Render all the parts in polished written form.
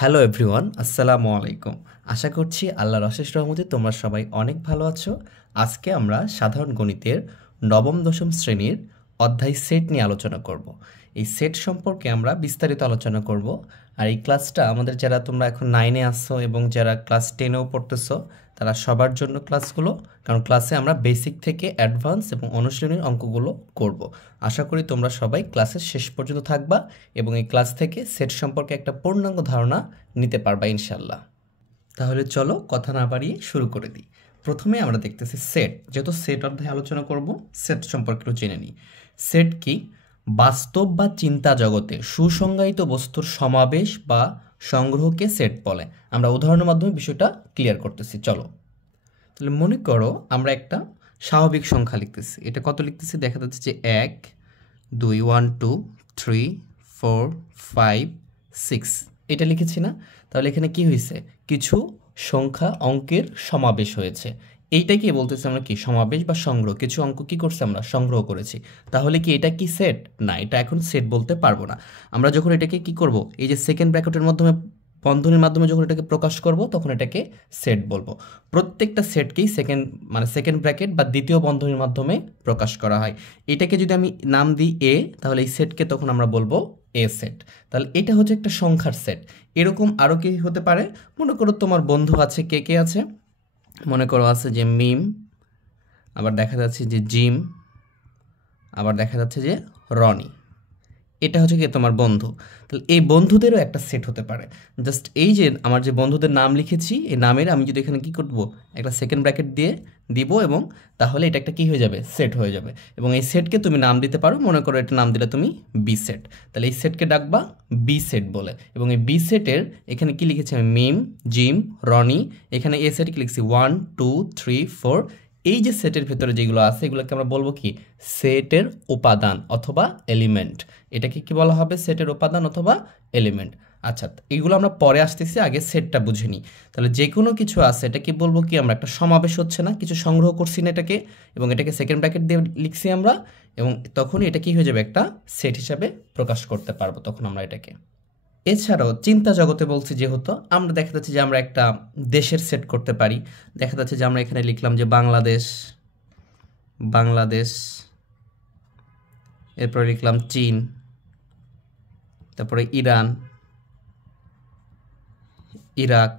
Hello everyone, আসসালামু আলাইকুম। আশা করছি আল্লাহর অশেষ রহমতে তোমরা সবাই অনেক ভালো আছো। আজকে আমরা সাধারণ গণিতের নবম দশম শ্রেণীর অধ্যায় সেট নিয়ে আলোচনা করব। এই সেট সম্পর্কে আমরা বিস্তারিত আলোচনা করব। আর এই ক্লাসটা আমাদের যারা তোমরা এখন 9-এ আসছো এবং যারা ক্লাস 10-এও পড়তেছো তারা সবার জন্য ক্লাসগুলো, কারণ ক্লাসে আমরা বেসিক থেকে অ্যাডভান্স এবং অনুশীলনের অঙ্কগুলো করব। আশা করি তোমরা সবাই ক্লাসের শেষ পর্যন্ত থাকবা এবং এই ক্লাস থেকে সেট সম্পর্কে একটা পূর্ণাঙ্গ ধারণা নিতে পারবা ইনশাল্লাহ। তাহলে চলো কথা না বাড়িয়ে শুরু করে দিই। প্রথমে আমরা দেখতেছি সেট। যেহেতু সেট অধ্যায়ে আলোচনা করব, সেট সম্পর্কে একটু জেনে নিই। সেট কি? বাস্তব বা চিন্তা জগতে সুসংজ্ঞায়িত বস্তুর সমাবেশ বা সংগ্রহকে সেট বলে। আমরা উদাহরণের মাধ্যমে বিষয়টা ক্লিয়ার করতেছি। চলো তাহলে মনে করো আমরা একটা স্বাভাবিক সংখ্যা লিখতেছি। এটা কত লিখতেছি? দেখা যাচ্ছে যে 1 2 1 2 3 4 5 6 এটা লিখেছি না? তাহলে এখানে কি হয়েছে? কিছু সংখ্যা অঙ্কের সমাবেশ হয়েছে। এইটাকে বলতেছি আমরা কি? সমাবেশ বা সংগ্রহ। কিছু অঙ্ক কি করছি? আমরা সংগ্রহ করেছি। তাহলে কি এটা কি সেট? না, এটা এখন সেট বলতে পারবো না। আমরা যখন এটাকে কি করব, এই যে সেকেন্ড ব্র্যাকেটের মাধ্যমে, বন্ধনীর মাধ্যমে যখন এটাকে প্রকাশ করব তখন এটাকে সেট বলবো। প্রত্যেকটা সেটকেই সেকেন্ড ব্র্যাকেট বা দ্বিতীয় বন্ধনীর মাধ্যমে প্রকাশ করা হয়। এটাকে যদি আমি নাম দিই এ, তাহলে এই সেটকে তখন আমরা বলবো এ সেট। তাহলে এটা হচ্ছে একটা সংখ্যার সেট। এরকম আরও কি হতে পারে? মনে করো তোমার বন্ধু আছে, কে কে আছে? মনে করো আছে যে মিম, আবার দেখা যাচ্ছে যে জিম, আবার দেখা যাচ্ছে যে রনি। এটা হচ্ছে কি? তোমার বন্ধু। তাহলে এই বন্ধুদেরও একটা সেট হতে পারে। জাস্ট এই যে আমার যে বন্ধুদের নাম লিখেছি, এই নামের আমি যদি এখানে কি করব, একটা সেকেন্ড ব্র্যাকেট দিয়ে দিব, এবং তাহলে এটা একটা কি হয়ে যাবে? সেট হয়ে যাবে। এবং এই সেটকে তুমি নাম দিতে পারো। মনে করো এটা নাম দিলে তুমি বি সেট। তাহলে এই সেটকে ডাকবা বি সেট বলে। এবং এই বি সেটের এখানে কি লিখেছি আমি? মিম, জিম, রনি। এখানে এ সেট কি লিখছি? 1 2 3 4। এই যে সেটের ভেতরে যেগুলো আছে এগুলোকে আমরা বলবো কি? সেটের উপাদান অথবা এলিমেন্ট। এটাকে কি বলা হবে? সেটের উপাদান অথবা এলিমেন্ট। আচ্ছা, এইগুলো আমরা পরে আসতেছি, আগে সেটটা বুঝে নিই। তাহলে যে কোনো কিছু আছে এটাকে বলবো কি? আমরা একটা সমাবেশ হচ্ছে না, কিছু সংগ্রহ করছি না এটাকে, এবং এটাকে সেকেন্ড ব্র্যাকেট দিয়ে লিখছি আমরা, এবং তখন এটা কি হয়ে যাবে? একটা সেট হিসাবে প্রকাশ করতে পারবো তখন আমরা এটাকে। এছাড়াও চিন্তা জগতে বলছি যেহেতু, আমরা দেখা যাচ্ছে যে আমরা একটা দেশের সেট করতে পারি। দেখা যাচ্ছে যে আমরা এখানে লিখলাম যে বাংলাদেশ, বাংলাদেশ, এরপরে লিখলাম চীন, তারপরে ইরান, ইরাক।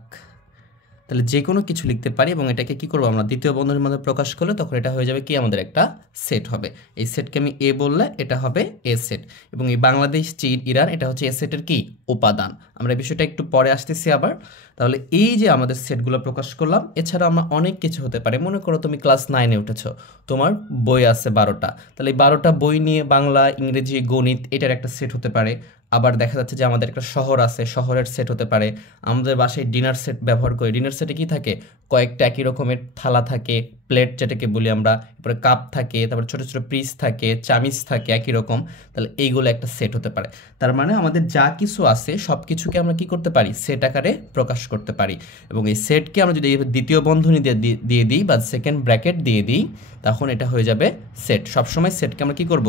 তাহলে যে কোনো কিছু লিখতে পারি এবং এটাকে কি করবো? আমরা দ্বিতীয় বন্ধনীর মধ্যে প্রকাশ করলে তখন এটা হয়ে যাবে কি? আমাদের একটা সেট হবে। এই সেটকে আমি এ বললে এটা হবে এ সেট। এবং এই বাংলাদেশ, চীন, ইরান এটা হচ্ছে এ সেটের কি? উপাদান। আমরা এই বিষয়টা একটু পরে আসতেছি আবার। তাহলে এই যে আমাদের সেটগুলো প্রকাশ করলাম, এছাড়া আমরা অনেক কিছু হতে পারে। মনে করো তুমি ক্লাস 9-এ উঠেছো, তোমার বই আছে 12টা। তাহলে এই 12টা বই নিয়ে বাংলা, ইংরেজি, গণিত এটার একটা সেট হতে পারে। আবার দেখা যাচ্ছে যে আমাদের একটা শহর আছে, শহরের সেট হতে পারে। আমাদের বাসায় ডিনার সেট ব্যবহার করি। ডিনার সেটে কি থাকে? কয়েকটা একই রকমের থালা থাকে, প্লেট যেটাকে বলি আমরা, তারপরে কাপ থাকে, তারপরে ছোটো ছোটো পিস থাকে, চামিচ থাকে একই রকম। তাহলে এইগুলো একটা সেট হতে পারে। তার মানে আমাদের যা কিছু আছে সব কিছুকে আমরা কি করতে পারি? সেট আকারে প্রকাশ করতে পারি। এবং এই সেটকে আমরা যদি দ্বিতীয় বন্ধনী দিয়ে দিই বা সেকেন্ড ব্র্যাকেট দিয়ে দিই, তখন এটা হয়ে যাবে সেট। সবসময় সেটকে আমরা কি করব?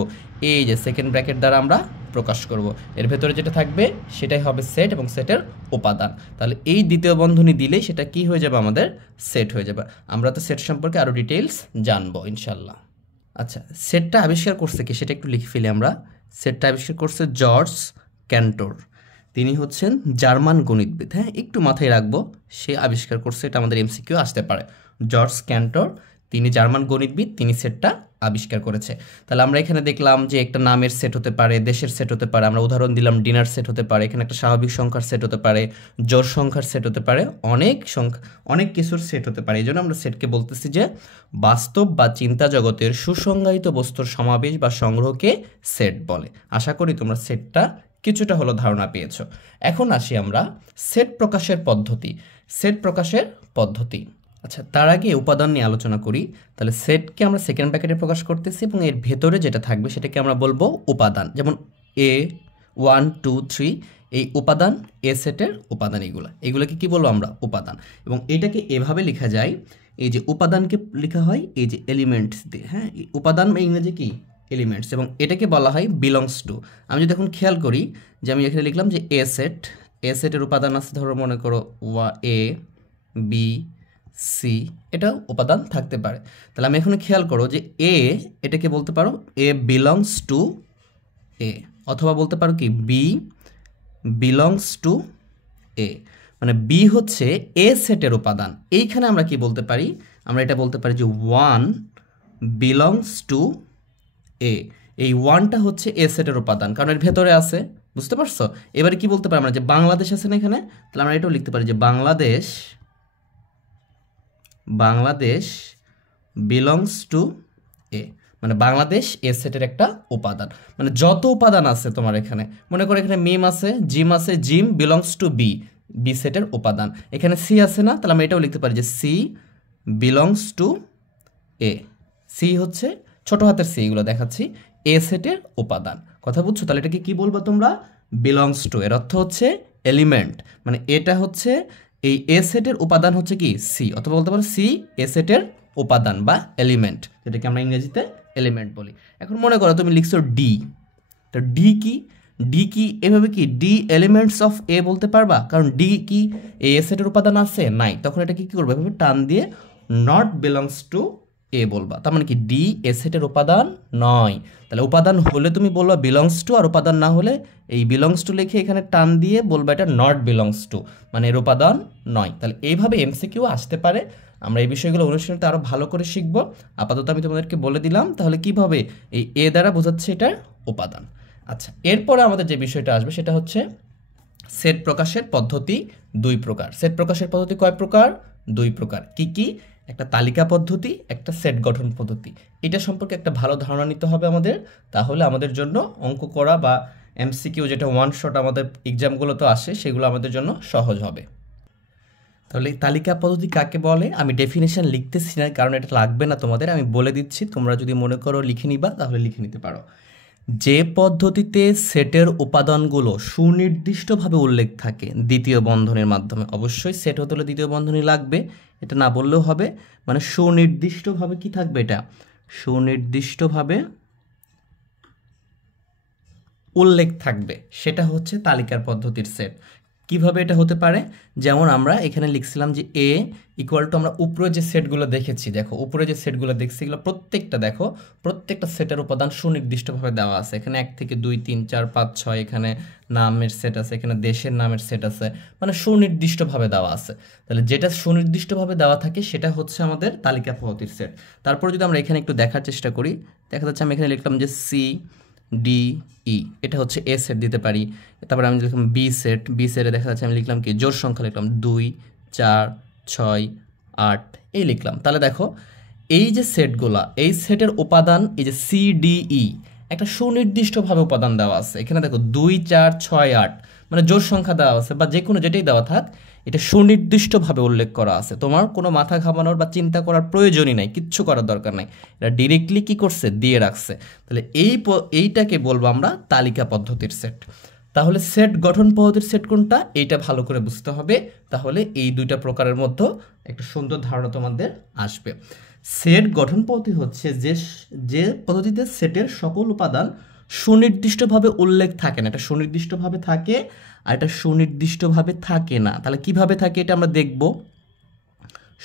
এই যে সেকেন্ড ব্র্যাকেট দ্বারা আমরা প্রকাশ করব। এর ভেতরে যেটা থাকবে সেটাই হবে সেট এবং সেটের উপাদান। তাহলে এই দ্বিতীয় বন্ধনী দিলেই সেটা কি হয়ে যাবে? আমাদের সেট হয়ে যাবে। আমরা তো সেট সম্পর্কে আরও ডিটেইলস জানবো ইনশাল্লাহ। আচ্ছা, সেটটা আবিষ্কার করছে কি? সেটা একটু লিখে ফেলি আমরা। সেটটা আবিষ্কার করছে জর্জ ক্যান্টর। তিনি হচ্ছেন জার্মান গণিতবিদ। হ্যাঁ, একটু মাথায় রাখবো, সে আবিষ্কার করছে। এটা আমাদের এমসিকিউ আসতে পারে। জর্জ ক্যান্টর, তিনি জার্মান গণিতবিদ, তিনি সেটটা আবিষ্কার করেছে। তাহলে আমরা এখানে দেখলাম যে একটা নামের সেট হতে পারে, দেশের সেট হতে পারে, আমরা উদাহরণ দিলাম ডিনার সেট হতে পারে, এখানে একটা স্বাভাবিক সংখ্যার সেট হতে পারে, জোড় সংখ্যার সেট হতে পারে, অনেক কিছুর সেট হতে পারে। এই জন্য আমরা সেটকে বলতেছি যে বাস্তব বা চিন্তা জগতের সুসংজ্ঞায়িত বস্তুর সমাবেশ বা সংগ্রহকে সেট বলে। আশা করি তোমরা সেটটা কিছুটা হলো ধারণা পেয়েছো। এখন আসি আমরা সেট প্রকাশের পদ্ধতি। সেট প্রকাশের পদ্ধতি, আচ্ছা তার আগে উপাদান নিয়ে আলোচনা করি। তাহলে সেটকে আমরা সেকেন্ড ব্র্যাকেটে প্রকাশ করতেছি এবং এর ভেতরে যেটা থাকবে সেটাকে আমরা বলবো উপাদান। যেমন এ 1 2 3, এই উপাদান এ সেটের উপাদান। এগুলোকে কি বলবো আমরা? উপাদান। এবং এটাকে এভাবে লেখা যায়, এই যে উপাদানকে লেখা হয় এই যে এলিমেন্টস দিয়ে। হ্যাঁ, উপাদান বা ইংরেজি কি? এলিমেন্টস। এবং এটাকে বলা হয় বিলংস টু। আমি যদি এখন খেয়াল করি যে আমি এখানে লিখলাম যে এ সেট, এ সেটের উপাদান আছে ধরো মনে করো এ বি সি, এটাও উপাদান থাকতে পারে। তাহলে আমি এখানে খেয়াল করো যে এ এটাকে বলতে পারো এ বিলংস টু এ, অথবা বলতে পারো কি বি বিলংস টু এ, মানে বি হচ্ছে এ সেটের উপাদান। এইখানে আমরা কি বলতে পারি, আমরা এটা বলতে পারি যে 1 বিলংস টু এ, এই 1টা হচ্ছে এ সেটের উপাদান কারণ এর ভেতরে আছে, বুঝতে পারছো? এবারে কি বলতে পারি আমরা যে বাংলাদেশ আছে না এখানে, তাহলে আমরা এটাও লিখতে পারি যে বাংলাদেশ বিলংস টু এ, মানে বাংলাদেশ এ সেটের একটা উপাদান। মানে যত উপাদান আছে তোমার এখানে, মনে করো এখানে মিম আছে, জিম বিলংস টু বি, বি সেটের উপাদান। এখানে সি আছে না, তাহলে আমরা এটাও লিখতে পারি যে C belongs to A, C হচ্ছে ছোট হাতের সি, এগুলো দেখাচ্ছি এ সেটের উপাদান। কথা বুঝছো? তাহলে এটাকে কি বলবো তোমরা, বিলংস টু, এর অর্থ হচ্ছে এলিমেন্ট, মানে এটা হচ্ছে এই এ সেটের উপাদান হচ্ছে কি সি, অথবা বলতে পারো সি এ সেটের উপাদান বা এলিমেন্ট, যেটাকে আমরা ইংরেজিতে এলিমেন্ট বলি। এখন মনে করো তুমি লিখছো ডি, তো ডি কি, ডি কি এভাবে কি ডি এলিমেন্টস অফ এ বলতে পারবা? কারণ ডি কি এ সেটের উপাদান আছে নাই, তখন এটা কি করবে, এভাবে টান দিয়ে নট বিলংস টু এ বলবা। তার মানে কি ডি এ সেটের উপাদান নয়। তাহলে উপাদান হলে তুমি বলবা বিলংস টু, আর উপাদান না হলে এই বিলংস টু লিখে এখানে টান দিয়ে বলবা এটা নট বিলংস টু, মানে এর উপাদান নয়। তাহলে এইভাবে এমসিকিউ আসতে পারে। আমরা এই বিষয়গুলো অনুশীলনতে আরও ভালো করে শিখব। আপাতত আমি তোমাদেরকে বলে দিলাম তাহলে কিভাবে এই এ দ্বারা বোঝাচ্ছে এটার উপাদান। আচ্ছা, এরপরে আমাদের যে বিষয়টা আসবে সেটা হচ্ছে সেট প্রকাশের পদ্ধতি 2 প্রকার। সেট প্রকাশের পদ্ধতি কয় প্রকার? 2 প্রকার। কি কি? একটা তালিকা পদ্ধতি, একটা সেট গঠন পদ্ধতি। এটা সম্পর্কে একটা ভালো ধারণা নিতে হবে আমাদের, তাহলে আমাদের জন্য অঙ্ক করা বা এমসিকিউ যেটা ওয়ান শট আমাদের এক্সামগুলোতে আসে সেগুলো আমাদের জন্য সহজ হবে। তাহলে তালিকা পদ্ধতি কাকে বলে? আমি ডেফিনেশন লিখতেছি না কারণ এটা লাগবে না তোমাদের, আমি বলে দিচ্ছি, তোমরা যদি মনে করো লিখে নিবা তাহলে লিখে নিতে পারো। যে পদ্ধতিতে সেটের উপাদানগুলো সুনির্দিষ্টভাবে উল্লেখ থাকে দ্বিতীয় বন্ধনীর মাধ্যমে, অবশ্যই সেট হতে হলে দ্বিতীয় বন্ধনী লাগবে, এটা না বললেও হবে, মানে সুনির্দিষ্টভাবে কি থাকবে, এটা সুনির্দিষ্টভাবে উল্লেখ থাকবে, সেটা হচ্ছে তালিকার পদ্ধতির সেট। কিভাবে এটা হতে পারে? যেমন আমরা এখানে লিখছিলাম যে এ ইকুয়াল টু, আমরা উপরে যে সেটগুলো দেখেছি, দেখো উপরে যে সেটগুলো দেখছি এগুলো প্রত্যেকটা, দেখো প্রত্যেকটা সেটের উপাদান সুনির্দিষ্টভাবে দেওয়া আছে। এখানে 1 থেকে 2 3 4 5 6, এখানে নামের সেট আছে, এখানে দেশের নামের সেট আছে, মানে সুনির্দিষ্টভাবে দেওয়া আছে। তাহলে যেটা সুনির্দিষ্টভাবে দেওয়া থাকে সেটা হচ্ছে আমাদের তালিকা পদ্ধতির সেট। তারপর যদি আমরা এখানে একটু দেখার চেষ্টা করি, দেখা যাচ্ছে আমি এখানে লিখলাম যে সি ডি ই, এটা হচ্ছে এ সেট দিতে পারি। তারপরে আমি লিখলাম বি সেট, বি সেটে দেখা যাচ্ছে আমি লিখলাম কি জোড় সংখ্যা লিখলাম 2 4 6 8 এই লিখলাম। তাহলে দেখো এই যে সেটগুলা, এই সেটের উপাদান এই যে সি ডি ই একটা সুনির্দিষ্টভাবে উপাদান দেওয়া আছে। এখানে দেখো 2 4 6 8 মানে জোড় সংখ্যা দেওয়া আছে, বা যে কোনো যেটাই দেওয়া থাক এটা সুনির্দিষ্টভাবে উল্লেখ করা আছে। তোমার কোনো মাথা ঘামানোর বা চিন্তা করার প্রয়োজনই নাই, কিচ্ছু করার দরকার নাই, এটা ডিরেক্টলি কি করছে, দিয়ে রাখছে। তাহলে এইটাকে বলবো আমরা তালিকা পদ্ধতির সেট। তাহলে সেট গঠন পদ্ধতির সেট কোনটা, এইটা ভালো করে বুঝতে হবে, তাহলে এই 2টা প্রকারের মধ্যে একটা সুন্দর ধারণা তোমাদের আসবে। সেট গঠন পদ্ধতি হচ্ছে যে পদ্ধতিতে সেটের সকল উপাদান সুনির্দিষ্টভাবে উল্লেখ থাকে না, এটা সুনির্দিষ্টভাবে থাকে আর এটা সুনির্দিষ্টভাবে থাকে না। তাহলে কিভাবে থাকে এটা আমরা দেখব।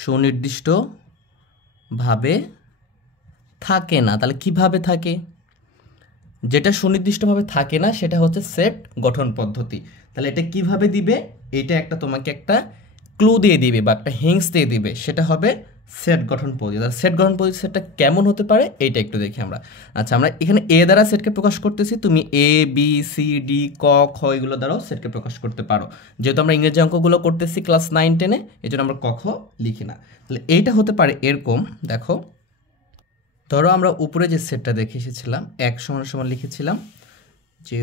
সুনির্দিষ্টভাবে থাকে না, তাহলে কিভাবে থাকে? যেটা সুনির্দিষ্টভাবে থাকে না সেটা হচ্ছে সেট গঠন পদ্ধতি। তাহলে এটা কিভাবে দিবে, এটা একটা তোমাকে একটা ক্লু দিয়ে দিবে বা একটা হিংস দিয়ে দিবে, সেটা হবে সেট গঠন পদ্ধতি। তাহলে সেট গঠন পদ্ধতি সেটটা কেমন হতে পারে এইটা একটু দেখি আমরা। আচ্ছা, আমরা এখানে এ দ্বারা সেটকে প্রকাশ করতেছি, তুমি এ বি সি ডি ক খ এগুলো দ্বারাও সেটকে প্রকাশ করতে পারো। যেহেতু আমরা ইংরেজি অঙ্কগুলো করতেছি ক্লাস 9 10-এ, এই জন্য আমরা ক খ লিখি না। তাহলে এইটা হতে পারে এরকম, দেখো ধরো আমরা উপরে যে সেটটা দেখে এসেছিলাম 1 সমান সমান লিখেছিলাম যে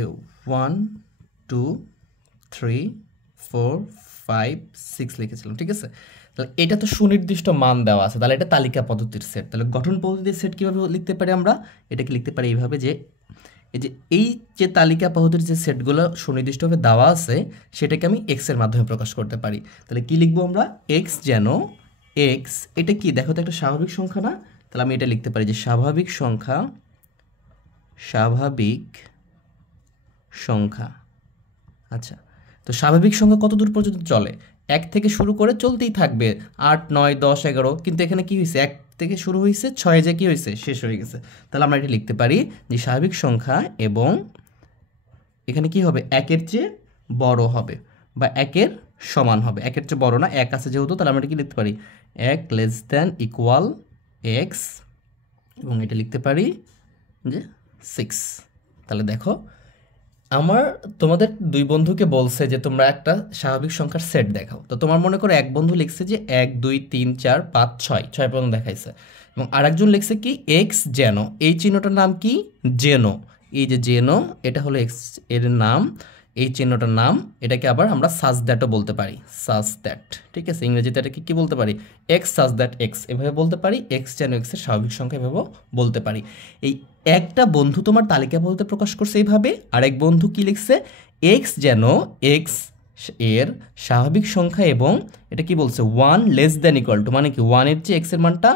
1 2 3 4 5 6 লিখেছিলাম, ঠিক আছে? তাহলে এটা তো সুনির্দিষ্ট মান দেওয়া আছে, তাহলে এটা তালিকা পদ্ধতির সেট। তাহলে গঠন পদ্ধতির সেট কীভাবে লিখতে পারি আমরা? এটাকে লিখতে পারি এইভাবে যে এই যে তালিকা পদ্ধতির যে সেটগুলো সুনির্দিষ্টভাবে দেওয়া আছে সেটাকে আমি এক্সের মাধ্যমে প্রকাশ করতে পারি। তাহলে কি লিখবো আমরা? এক্স, যেন এক্স এটা কি দেখো তো একটা স্বাভাবিক সংখ্যা না? তাহলে আমি এটা লিখতে পারি যে স্বাভাবিক সংখ্যা। আচ্ছা, তো স্বাভাবিক সংখ্যা কত দূর পর্যন্ত চলে? 1 থেকে শুরু করে চলতেই থাকবে 8, 9, 10, 11, কিন্তু এখানে কি হয়েছে 1 থেকে শুরু হয়েছে 6 যে কি হয়েছে শেষ হয়ে গেছে। তাহলে আমরা এটা লিখতে পারি যে স্বাভাবিক সংখ্যা এবং এখানে কি হবে 1-এর চেয়ে বড় হবে বা 1-এর সমান হবে। 1-এর চেয়ে বড় না, 1 আছে যেহেতু, তাহলে আমরা এটা কি লিখতে পারি 1 লেস দ্যান ইকুয়াল x, এবং এটা লিখতে পারি যে 6। তাহলে দেখো আমার তোমাদের দুই বন্ধুকে বলছে যে তোমরা একটা স্বাভাবিক সংখ্যার সেট দেখাও। তো তোমার মনে করো এক বন্ধু লিখছে যে 1, 2, 3, 4, 5, 6 পর্যন্ত দেখাইছে, এবং আরেকজন লিখছে কি এক্স জেনো, এই চিহ্নটার নাম কি জেনো, এই যে জেনো এটা হলো এক্স এর নাম, এই চিহ্নটার নাম, এটাকে আবার আমরা সাজ দ্যাটও বলতে পারি, সাজ দ্যাট, ঠিক আছে। ইংরেজিতে এটাকে কি বলতে পারি এক্স সাজ দ্যাট এক্স এভাবে বলতে পারি, এক্স জেনো এক্স এর স্বাভাবিক সংখ্যা এভাবেও বলতে পারি। এই একটা বন্ধু তোমার তালিকা বলতে প্রকাশ করছে এইভাবে, আর এক বন্ধু কি লিখছে এক্স যেন এক্স এর স্বাভাবিক সংখ্যা এবং এটা কি বলছে 1 লেস দ্যান ইকুয়াল টু, মানে কি 1 এর চেয়ে এক্স এর মানটা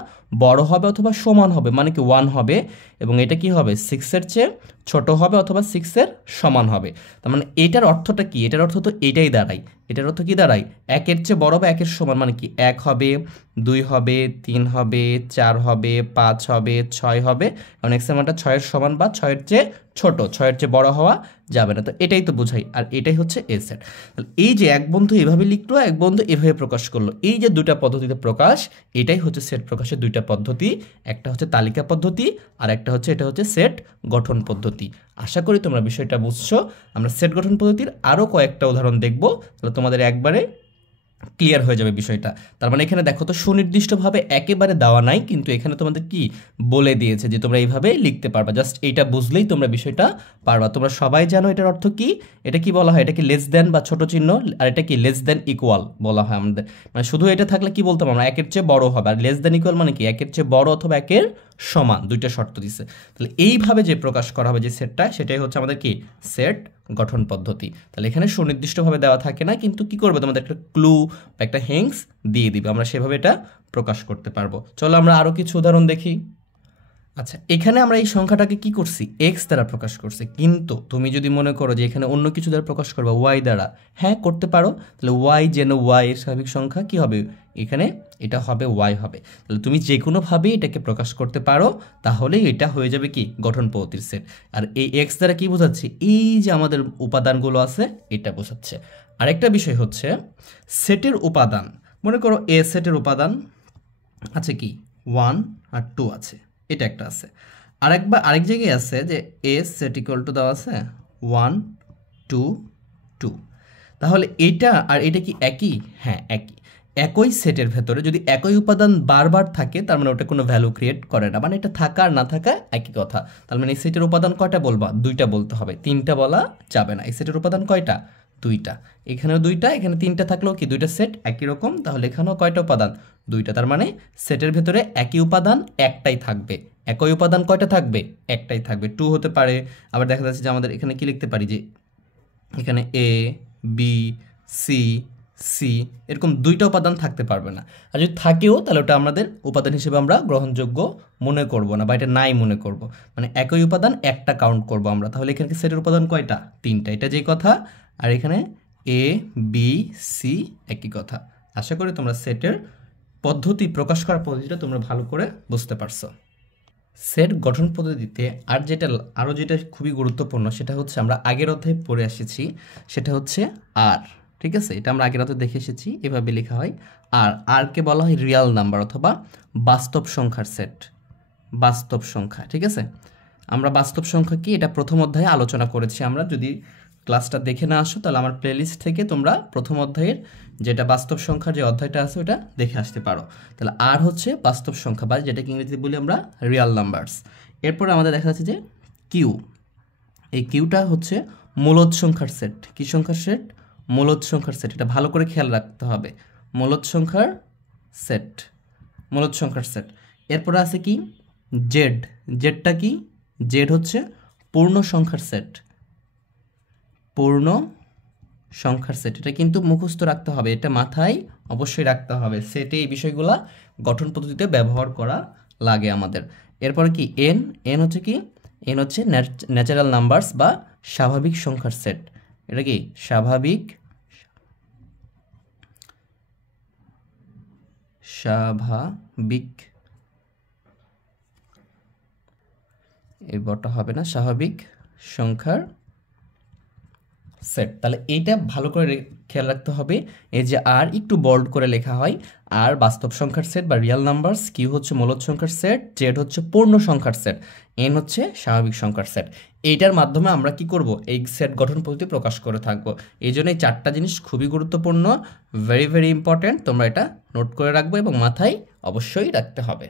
বড় হবে অথবা সমান হবে, মানে কি 1 হবে, এবং এটা কি হবে 6 এর চেয়ে ছোট হবে অথবা 6 এর সমান হবে। তার মানে এটার অর্থটা কি? এটার অর্থ তো এটাই দাঁড়ায়। এটার অর্থ কি দাঁড়ায় 1 এর চেয়ে বড় বা 1 এর সমান, মানে কি 1 হবে, 2 হবে, 3 হবে, 4 হবে, 5 হবে, 6 হবে, কারণ এক্স এর মানটা 6 এর সমান বা 6 এর চেয়ে ছোট, 6 এর চেয়ে বড় হওয়া যাবে না। তো এটাই তো বোঝাই, আর এটাই হচ্ছে এ সেট। তাহলে এই যে এক বন্ধু এভাবে লিখলো, এক বন্ধু এভাবে প্রকাশ করলো, এই যে দুটা পদ্ধতিতে প্রকাশ, এটাই হচ্ছে সেট প্রকাশের দুইটা পদ্ধতি। একটা হচ্ছে তালিকা পদ্ধতি, আর একটা হচ্ছে এটা হচ্ছে সেট গঠন পদ্ধতি। আশা করি তোমরা বিষয়টা বুঝছো। আমরা সেট গঠন পদ্ধতির আরও কয়েকটা উদাহরণ দেখব, তাহলে তোমাদের একবারে ক্লিয়ার হয়ে যাবে বিষয়টা। তার মানে এখানে দেখো তো সুনির্দিষ্টভাবে একেবারে দেওয়া নাই, কিন্তু এখানে তোমাদের কি বলে দিয়েছে যে তোমরা এইভাবে লিখতে পারবা, জাস্ট এইটা বুঝলেই তোমরা বিষয়টা পারবা। তোমরা সবাই জানো এটার অর্থ কি, এটা কি বলা হয়, এটা কি লেস দেন বা ছোট চিহ্ন, আর এটা কি লেস দেন ইকুয়াল বলা হয় আমাদের। মানে শুধু এটা থাকলে কি বলতাম আমরা 1 এর চেয়ে বড় হবে, আর লেস দেন ইকুয়াল মানে কি 1 এর চেয়ে বড় অথবা 1 এর সমান, দুইটা শর্ত দিছে। তাহলে এইভাবে যে প্রকাশ করা হবে যে সেটটা, সেটাই হচ্ছে আমাদের কি সেট গঠন পদ্ধতি। তাহলে এখানে সুনির্দিষ্টভাবে দেওয়া থাকে না, কিন্তু কি করবে তোমাদের একটা ক্লু বা একটা হিংস দিয়ে দিবে, আমরা সেভাবে এটা প্রকাশ করতে পারবো। চলো আমরা আরও কিছু উদাহরণ দেখি। আচ্ছা, এখানে আমরা এই সংখ্যাটাকে কি করছি এক্স দ্বারা প্রকাশ করছি, কিন্তু তুমি যদি মনে করো যে এখানে অন্য কিছু দ্বারা প্রকাশ করবে ওয়াই দ্বারা, হ্যাঁ করতে পারো। তাহলে ওয়াই যেন ওয়াই এর স্বাভাবিক সংখ্যা কি হবে, এখানে এটা হবে ওয়াই হবে। তাহলে তুমি যে কোনোভাবে এটাকে প্রকাশ করতে পারো, তাহলে এটা হয়ে যাবে কি গঠন পদ্ধতির সেট। আর এই এক্স দ্বারা কি বোঝাচ্ছে, এই যে আমাদের উপাদানগুলো আছে এটা বোঝাচ্ছে। আরেকটা বিষয় হচ্ছে সেটের উপাদান। মনে করো এ সেটের উপাদান আছে কি 1 আর 2 আছে, এটা একটা আছে। আরেক জায়গায় আছে যে এ সেট ইকুয়াল টু দেওয়া আছে 1, 2, 2। তাহলে এটা আর এটা কি একই? হ্যাঁ একই। একই সেটের ভেতরে যদি একই উপাদান বারবার থাকে, তার মানে ওটা কোনো ভ্যালু ক্রিয়েট করে না, মানে এটা থাকা আর না থাকা একই কথা। তার মানে এই সেটের উপাদান কয়টা বলবা? দুইটা বলতে হবে, তিনটা বলা যাবে না। এই সেটের উপাদান কয়টা? দুইটা। এখানেও দুইটা, এখানে তিনটা থাকলেও কি দুইটা সেট একই রকম, তাহলে এখানেও কয়টা উপাদান? দুইটা। তার মানে সেটের ভেতরে একই উপাদান একটাই থাকবে। একই উপাদান কয়টা থাকবে? একটাই থাকবে। 2 হতে পারে, আবার দেখা যাচ্ছে যে আমাদের এখানে কি লিখতে পারি যে এখানে এ, বি, সি, সি, এরকম দুইটা উপাদান থাকতে পারবে না। আর যদি থাকেও তাহলে ওটা আমাদের উপাদান হিসেবে আমরা গ্রহণযোগ্য মনে করব না, বা এটা নাই মনে করব। মানে একই উপাদান একটা কাউন্ট করব আমরা। তাহলে এখানে সেটের উপাদান কয়টা? তিনটা, এটা যেই কথা। আর এখানে এ, বি, সি একই কথা। আশা করি তোমরা সেটের পদ্ধতি প্রকাশ করার পদ্ধতিটা তোমরা ভালো করে বুঝতে পারছো। সেট গঠন পদ্ধতিতে আরও যেটা খুবই গুরুত্বপূর্ণ, সেটা হচ্ছে আমরা আগের অধ্যায়ে পড়ে এসেছি, সেটা হচ্ছে আর। ঠিক আছে, এটা আমরা আগের অধ্যায়ে দেখে এসেছি, এভাবে লেখা হয় আর। আরকে বলা হয় রিয়াল নাম্বার অথবা বাস্তব সংখ্যার সেট, বাস্তব সংখ্যা। ঠিক আছে, আমরা বাস্তব সংখ্যা কি এটা প্রথম অধ্যায়ে আলোচনা করেছি। আমরা যদি ক্লাসটা দেখে না আসো, তাহলে আমার প্লেলিস্ট থেকে তোমরা প্রথম অধ্যায়ের যেটা বাস্তব সংখ্যার যে অধ্যায়টা আছে ওটা দেখে আসতে পারো। তাহলে আর হচ্ছে বাস্তব সংখ্যা, বা যেটাকে ইংরেজিতে বলি আমরা রিয়াল নাম্বারস। এরপরে আমাদের দেখা যাচ্ছে যে কিউ, এই কিউটা হচ্ছে মূলদ সংখ্যার সেট। কি সংখ্যার সেট? মূলদ সংখ্যার সেট। এটা ভালো করে খেয়াল রাখতে হবে, মূলদ সংখ্যার সেট, মূলদ সংখ্যার সেট। এরপরে আছে কি জেড, জেডটা কি? জেড হচ্ছে পূর্ণ সংখ্যার সেট, পূর্ণ সংখ্যার সেট। এটা কিন্তু মুখস্থ রাখতে হবে, এটা মাথায় অবশ্যই রাখতে হবে, সেটে এই বিষয়গুলা গঠন পদ্ধতিতে ব্যবহার করা লাগে আমাদের। এরপরে কি এন, এন হচ্ছে কি? এন হচ্ছে ন্যাচারাল নাম্বারস বা স্বাভাবিক সংখ্যার সেট। এটা কি স্বাভাবিক স্বাভাবিক, এই বটা হবে না, স্বাভাবিক সংখ্যার সেট। তাহলে এইটা ভালো করে খেয়াল রাখতে হবে, এই যে আর একটু বোল্ড করে লেখা হয়, আর বাস্তব সংখ্যার সেট বা রিয়েল নাম্বারস, কিউ হচ্ছে মূলদ সংখ্যার সেট, জেড হচ্ছে পূর্ণ সংখ্যার সেট, এন হচ্ছে স্বাভাবিক সংখ্যার সেট। এইটার মাধ্যমে আমরা কি করব, এই সেট গঠন পদ্ধতি প্রকাশ করে থাকবো। এই জন্য এই চারটা জিনিস খুবই গুরুত্বপূর্ণ, ভেরি ভেরি ইম্পর্ট্যান্ট, তোমরা এটা নোট করে রাখবো এবং মাথায় অবশ্যই রাখতে হবে।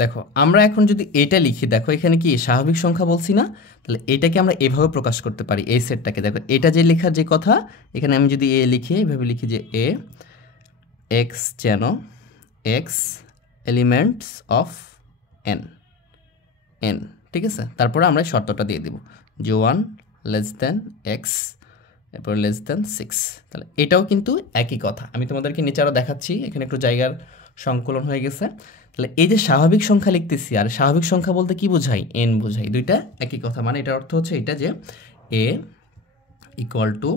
দেখো আমরা এখন যদি এটা লিখি, দেখো এখানে কি স্বাভাবিক সংখ্যা বলছি না, তাহলে এটাকে আমরা এভাবে প্রকাশ করতে পারি, এই সেটটাকে। দেখো এটা যে লেখার যে কথা, এখানে আমি যদি এ লিখি, এভাবে লিখি যে এ এক্স যেন x elements of N, N, ঠিক আছে। তারপরে আমরা শর্তটা দিয়ে দিব যে 1 লেস দেন এক্স, এরপর লেস দেন 6। তাহলে এটাও কিন্তু একই কথা, আমি তোমাদেরকে নিচে আরও দেখাচ্ছি, এখানে একটু জায়গার সংকলন হয়ে গেছে। তাহলে এই যে স্বাভাবিক সংখ্যা লিখতেছি, আর স্বাভাবিক সংখ্যা বলতে কি বোঝাই, এন বোঝাই, দুইটা একই কথা। মানে এটার অর্থ হচ্ছে এটা যে এ ইকুয়াল টু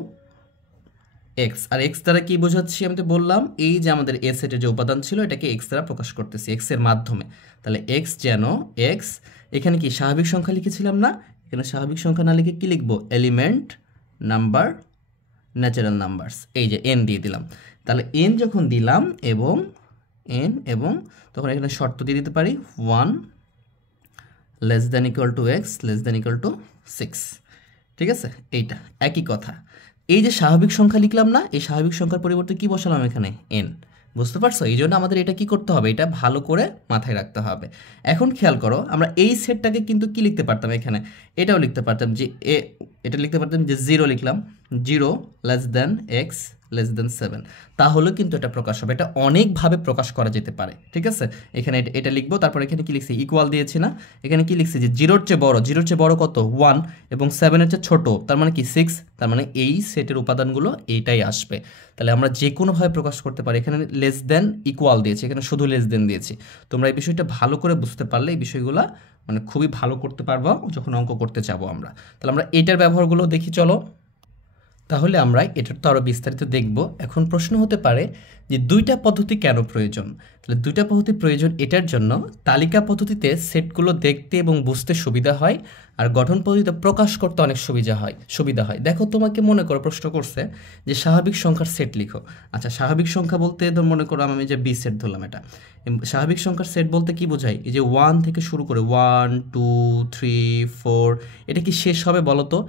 এক্স, আর এক্স দ্বারা কি বোঝাচ্ছি আমি তো বললাম, এই যে আমাদের এ সেটের যে উপাদান ছিল এটাকে এক্স দ্বারা প্রকাশ করতেছি, এক্স এর মাধ্যমে। তাহলে এক্স যেন এক্স, এখানে কি স্বাভাবিক সংখ্যা লিখেছিলাম না, এখানে স্বাভাবিক সংখ্যা না লিখে কি লিখবো, এলিমেন্ট নাম্বার ন্যাচারাল নাম্বারস, এই যে এন দিয়ে দিলাম। তাহলে এন যখন দিলাম এবং এন, এবং তখন এখানে শর্ত দিয়ে দিতে পারি 1 less than equal to x less than equal to 6, ঠিক আছে। এইটা একই কথা। এই যে স্বাভাবিক সংখ্যা লিখলাম না, এই স্বাভাবিক সংখ্যার পরিবর্তে কি বসালাম এখানে, এন, বুঝতে পারছো? এই জন্য আমাদের এটা কি করতে হবে, এটা ভালো করে মাথায় রাখতে হবে। এখন খেয়াল করো, আমরা এই সেটটাকে কিন্তু কি লিখতে পারতাম, এখানে এটাও লিখতে পারতাম যে এটা লিখতে পারতাম যে 0 লিখলাম, 0 less than x less than 7, তাহলে কিন্তু এটা প্রকাশ হবে। এটা অনেকভাবে প্রকাশ করা যেতে পারে, ঠিক আছে। এখানে এটা লিখবো, তারপর এখানে কি লিখছি, ইকুয়াল দিয়েছি না, এখানে কি লিখছি যে 0-র চেয়ে বড়, 0-র চেয়ে বড় কত 1, এবং 7-এর চেয়ে ছোট, তার মানে কি 6, তার মানে এই সেটের উপাদানগুলো এইটাই আসবে। তাহলে আমরা যে কোনোভাবে প্রকাশ করতে পারি। এখানে লেস দেন ইকুয়াল দিয়েছি, এখানে শুধু লেস দেন দিয়েছি। তোমরা এই বিষয়টা ভালো করে বুঝতে পারলে এই বিষয়গুলো মানে খুবই ভালো করতে পারবো যখন অঙ্ক করতে যাবো আমরা। তাহলে আমরা এইটার ব্যবহারগুলো দেখি চলো। তাহলে আমরা এটার তো আরও বিস্তারিত দেখব। এখন প্রশ্ন হতে পারে যে দুইটা পদ্ধতি কেন প্রয়োজন। তাহলে দুইটা পদ্ধতি প্রয়োজন এটার জন্য, তালিকা পদ্ধতিতে সেটগুলো দেখতে এবং বুঝতে সুবিধা হয়, আর গঠন পদ্ধতিতে প্রকাশ করতে অনেক সুবিধা হয়। দেখো তোমাকে মনে করো প্রশ্ন করছে যে স্বাভাবিক সংখ্যার সেট লিখো। আচ্ছা, স্বাভাবিক সংখ্যা বলতে মনে করো আমি যে বি সেট ধরলাম, এটা স্বাভাবিক সংখ্যার সেট বলতে কি বোঝায়, এই যে 1 থেকে শুরু করে 1 2 3 4, এটা কি শেষ হবে বলো তো?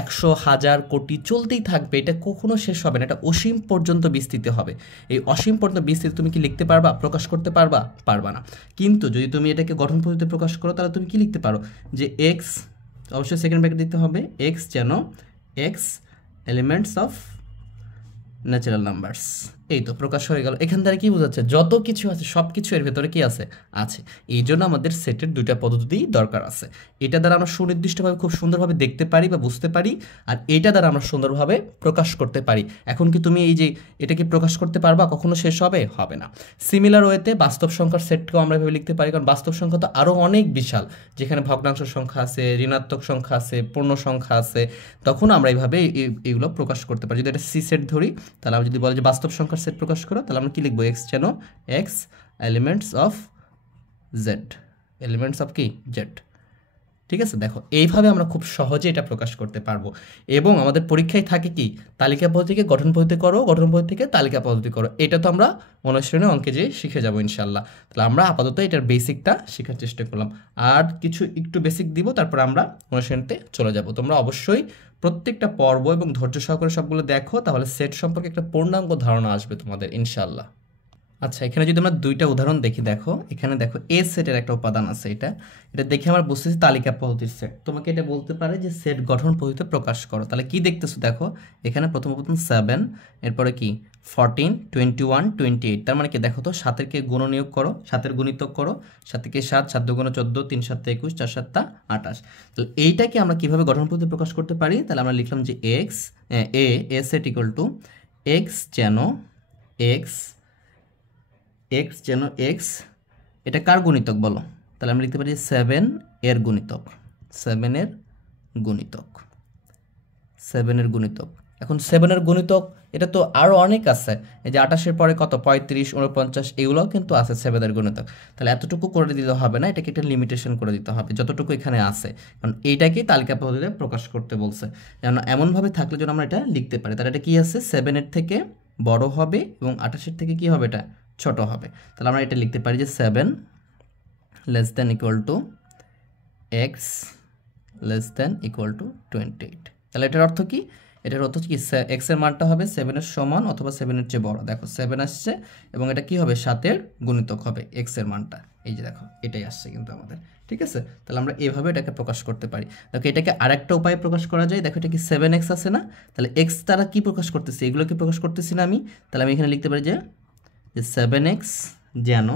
100 1000 কোটি চলতেই থাকবে, এটা কখনো শেষ হবে না, এটা অসীম পর্যন্ত বিস্তৃত হবে। এই অসীম পর্যন্ত বিস্তৃত তুমি কি লিখতে পারবা, প্রকাশ করতে পারবা? পারবা না। কিন্তু যদি তুমি এটাকে গঠন পদ্ধতিতে প্রকাশ করো, তাহলে তুমি কি লিখতে পারো যে এক্স, অবশ্যই সেকেন্ড ব্র্যাকেট দিতে হবে, এক্স যেন x elements of natural numbers. এই তো প্রকাশ হয়ে গেল। এখান থেকে কি বোঝাচ্ছে, যত কিছু আছে সব কিছু এর ভেতরে কি আছে, আছে। এই জন্য আমাদের সেটের দুইটা পদ্ধতিই দরকার আছে। এটা দ্বারা আমরা সুনির্দিষ্টভাবে খুব সুন্দরভাবে দেখতে পারি বা বুঝতে পারি, আর এটা দ্বারা আমরা সুন্দরভাবে প্রকাশ করতে পারি। এখন কি তুমি এই যে এটাকে প্রকাশ করতে পারবা, কখনো শেষ হবে? হবে না। সিমিলার ওয়েতে বাস্তব সংখ্যার সেটকেও আমরা এভাবে লিখতে পারি, কারণ বাস্তব সংখ্যা তো আরও অনেক বিশাল, যেখানে ভগ্নাংশ সংখ্যা আছে, ঋণাত্মক সংখ্যা আছে, পূর্ণ সংখ্যা আছে, তখন আমরা এইভাবে এইগুলো প্রকাশ করতে পারি। যদি এটা সি সেট ধরি, তাহলে আমরা যদি বলি যে বাস্তব সংখ্যার সেট প্রকাশ করো, তাহলে আমরা কি লিখবো, এক্স যেন x elements of Z, elements of কি, জেড, ঠিক আছে। দেখো এইভাবে আমরা খুব সহজে এটা প্রকাশ করতে পারবো। এবং আমাদের পরীক্ষায় থাকে কি, তালিকা পদ্ধতিকে গঠন পদ্ধতি করো, গঠন পদ্ধতি থেকে তালিকা পদ্ধতি করো। এটা তো আমরা অনুশীলনে অঙ্কে যে শিখে যাবো ইনশাল্লাহ। তাহলে আমরা আপাতত এটার বেসিকটা শেখার চেষ্টা করলাম, আর কিছু একটু বেসিক দিব, তারপর আমরা অনুশীলনতে চলে যাব। তোমরা অবশ্যই প্রত্যেকটা পর্ব এবং ধৈর্য সহকারে সবগুলো দেখো, তাহলে সেট সম্পর্কে একটা পূর্ণাঙ্গ ধারণা আসবে তোমাদের ইনশাল্লাহ। আচ্ছা, এখানে যদি আমরা দুইটা উদাহরণ দেখি, দেখো এখানে দেখো এ সেটের একটা উপাদান আছে, এটা দেখে আমরা বুঝতেছি তালিকা পদ্ধতির সেট। তোমাকে এটা বলতে পারে যে সেট গঠন পদ্ধতিতে প্রকাশ করো। তাহলে কি দেখতেছো, দেখো এখানে প্রথম 7, এরপরে কি 14 21 28, তার মানে কি দেখো তো 7-এর কে গুণনীয়ক করো, 7-এর গুণিতক করো, 7 কে 7, 7 2 14, 3 7 21, 4 7 28। তাহলে এইটাকে আমরা কিভাবে গঠন পদ্ধতি প্রকাশ করতে পারি, তাহলে আমরা লিখলাম যে x A set equal to x যেন এক্স, এক্স যেন এক্স, এটা কার গুণিতক বলো? তাহলে আমরা লিখতে পারি 7 এর গুণিতক, 7 এর গুণিতক, 7 এর গুণিতক। এখন 7-এর গুণিতক এটা তো আরও অনেক আছে, এই যে 28-এর পরে কত 35, 49 এগুলোও কিন্তু আছে 7-এর গুণিতক। তাহলে এতটুকু করে দিতে হবে না, এটাকে একটা লিমিটেশন করে দিতে হবে যতটুকু এখানে আছে, কারণ এইটাকেই তালিকা পদ্ধতিতে প্রকাশ করতে বলছে। যেন এমনভাবে থাকলে যেন আমরা এটা লিখতে পারি। তাহলে এটা কি আছে 7-এর থেকে বড় হবে এবং 28-এর থেকে কি হবে, এটা ছোট হবে। তাহলে আমরা এটা লিখতে পারি যে 7 less than equal to x less than equal to 28। তাহলে এটার অর্থ কি, এটার অর্থ কি এক্স এর মানটা হবে 7-এর সমান অথবা 7-এর চেয়ে বড়। দেখো 7 আসছে এবং এটা কি হবে 7-এর গুণিতক হবে এক্স এর মানটা, এই যে দেখো এটাই আসছে কিন্তু আমাদের, ঠিক আছে। তাহলে আমরা এভাবে এটাকে প্রকাশ করতে পারি। দেখো এটাকে আরেকটা উপায়ে প্রকাশ করা যায়। দেখো এটা কি 7x আছে না, তাহলে এক্স দ্বারা কি প্রকাশ করতেছি, এগুলোকে প্রকাশ করতেছি না আমি। তাহলে আমি এখানে লিখতে পারি যে 7x যেন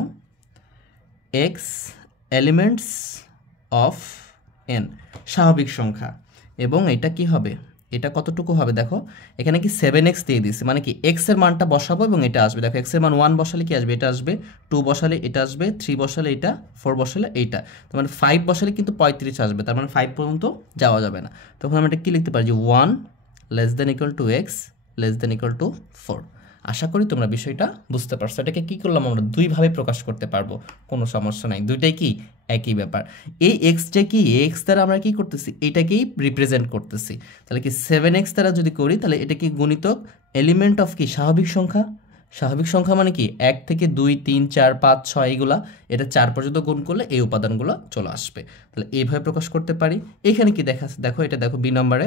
এক্স এলিমেন্টস অফ এন, স্বাভাবিক সংখ্যা, এবং এটা কি হবে, এটা কতটুকু হবে, দেখো এখানে কি 7x দিয়ে দিচ্ছে, মানে কি x এর মানটা বসাবো এবং এটা আসবে। দেখো x এর মান 1 বসালে কি আসবে, এটা আসবে, 2 বসালে এটা আসবে, 3 বসালে এটা, 4 বসালে এইটা, তার মানে 5 বসালে কিন্তু 35 আসবে, তার মানে 5 পর্যন্ত যাওয়া যাবে না। তখন আমরা এটা কি লিখতে পারি যে 1 less than equal to x less than equal to 4। আশা করি তোমরা বিষয়টা বুঝতে পারছো। এটাকে কি করলাম, আমরা দুইভাবে প্রকাশ করতে পারবো, কোনো সমস্যা নাই, দুইটাই কি একই ব্যাপার। এই এক্সটা কি, এক্স দ্বারা আমরা কি করতেছি, এটাকেই রিপ্রেজেন্ট করতেছি। তাহলে কি 7x দ্বারা যদি করি তাহলে এটা কি গুণিতক এলিমেন্ট অফ কি স্বাভাবিক সংখ্যা। স্বাভাবিক সংখ্যা মানে কি 1 থেকে 2, 3, 4, 5, 6 এইগুলা, এটা 4 পর্যন্ত গুণ করলে এই উপাদানগুলো চলে আসবে। তাহলে এইভাবে প্রকাশ করতে পারি। এখানে কি দেখা, দেখো এটা দেখো বি নম্বরে,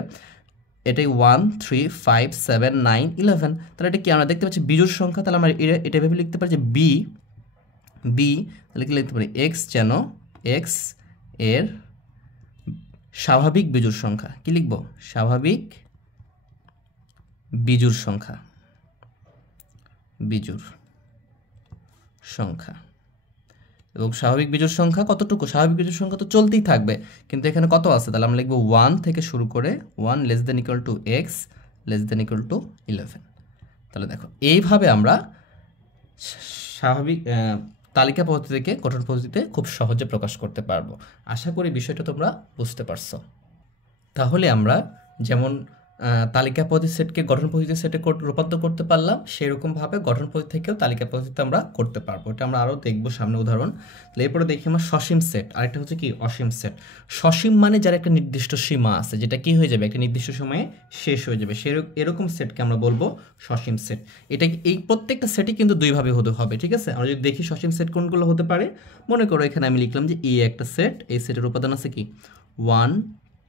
এটাই 1, 3, 5, 7, 9, 11। তাহলে এটা কি আমরা দেখতে পাচ্ছি বিজোড় সংখ্যা। তাহলে আমরা এটা ভেবে লিখতে পারি যে বি, তাহলে কি লিখতে পারি এক্স যেন এক্স এর স্বাভাবিক বিজোড় সংখ্যা। কি লিখব, স্বাভাবিক বিজোড় সংখ্যা, বিজোড় সংখ্যা। এবং স্বাভাবিক বিজোড় সংখ্যা কতটুকু, স্বাভাবিক বিজোড় সংখ্যা তো চলতেই থাকবে, কিন্তু এখানে কত আছে, তাহলে আমরা লিখব 1 থেকে শুরু করে 1 less than equal to x less than equal to 11। তাহলে দেখো এইভাবে আমরা স্বাভাবিক তালিকা পদ্ধতি থেকে গঠন পদ্ধতিতে খুব সহজে প্রকাশ করতে পারবো। আশা করি বিষয়টা তোমরা বুঝতে পারছো। তাহলে আমরা যেমন তালিকা পদ্ধতি সেটকে গঠন পদ্ধতি সেটে রূপান্তর করতে পারলাম, সেরকমভাবে গঠন পদ্ধতি থেকেও তালিকা পদ্ধতিতে আমরা করতে পারবো। এটা আমরা আরও দেখবো সামনে উদাহরণ। তাহলে এরপরে দেখি আমরা সসীম সেট, আরেকটা হচ্ছে কি অসীম সেট। সসীম মানে যার একটা নির্দিষ্ট সীমা আছে, যেটা কি হয়ে যাবে একটা নির্দিষ্ট সময়ে শেষ হয়ে যাবে, এরকম সেটকে আমরা বলবো সসীম সেট। এটা এই প্রত্যেকটা সেটই কিন্তু দুইভাবে হতে হবে, ঠিক আছে। আমরা যদি দেখি সসীম সেট কোনগুলো হতে পারে, মনে করো এখানে আমি লিখলাম যে এই একটা সেট, এই সেটের উপাদান আছে কি 1,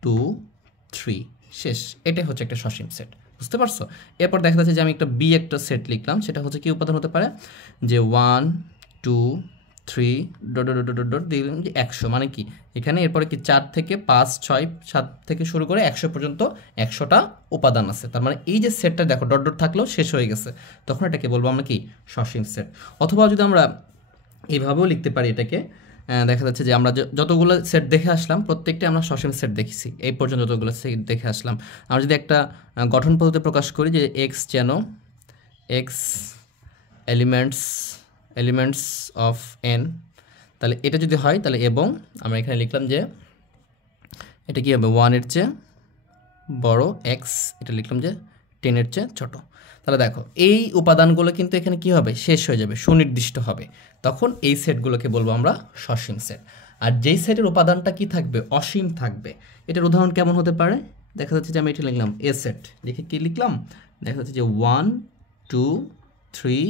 2, 3, শেষ। এটাই হচ্ছে একটা সসীম সেট, বুঝতে পারছো। এরপর দেখা যাচ্ছে যে আমি একটা সেট লিখলাম, সেটা হচ্ছে কি উপাদান হতে পারে যে 1, 2, 3 ডট ডট ডট ডট দিলাম যে 100, মানে কি এখানে এরপরে কি 4 থেকে 5, 6, 7 থেকে শুরু করে 100 পর্যন্ত 100টা উপাদান আছে। তার মানে এই যে সেটটা দেখো ডট ডট থাকলেও শেষ হয়ে গেছে, তখন এটাকে বলবো আমরা কি সসীম সেট। অথবা যদি আমরা এইভাবেও লিখতে পারি এটাকে, দেখা যাচ্ছে যে আমরা যতগুলো সেট দেখে আসলাম প্রত্যেকটা আমরা সসীম সেট দেখেছি, এই পর্যন্ত যতগুলো সেট দেখে আসলাম। আমরা যদি একটা গঠন পদ্ধতি প্রকাশ করি যে এক্স যেন এক্স এলিমেন্টস অফ এন, তাহলে এটা যদি হয় তাহলে এবং আমরা এখানে লিখলাম যে এটা কি হবে 1-এর চেয়ে বড়, এক্স এটা লিখলাম যে 10-এর চেয়ে ছোট। তাহলে দেখো এই উপাদানগুলো কিন্তু এখানে কি হবে শেষ হয়ে যাবে, সুনির্দিষ্ট হবে, তখন এই সেটগুলোকে বলবো আমরা সসীম সেট। আর যেই সেটের উপাদানটা কি থাকবে অসীম থাকবে, এটার উদাহরণ কেমন হতে পারে, দেখা যাচ্ছে যে আমি এটা লিখলাম এ সেট, লিখে কি লিখলাম, দেখা যাচ্ছে যে 1, 2, 3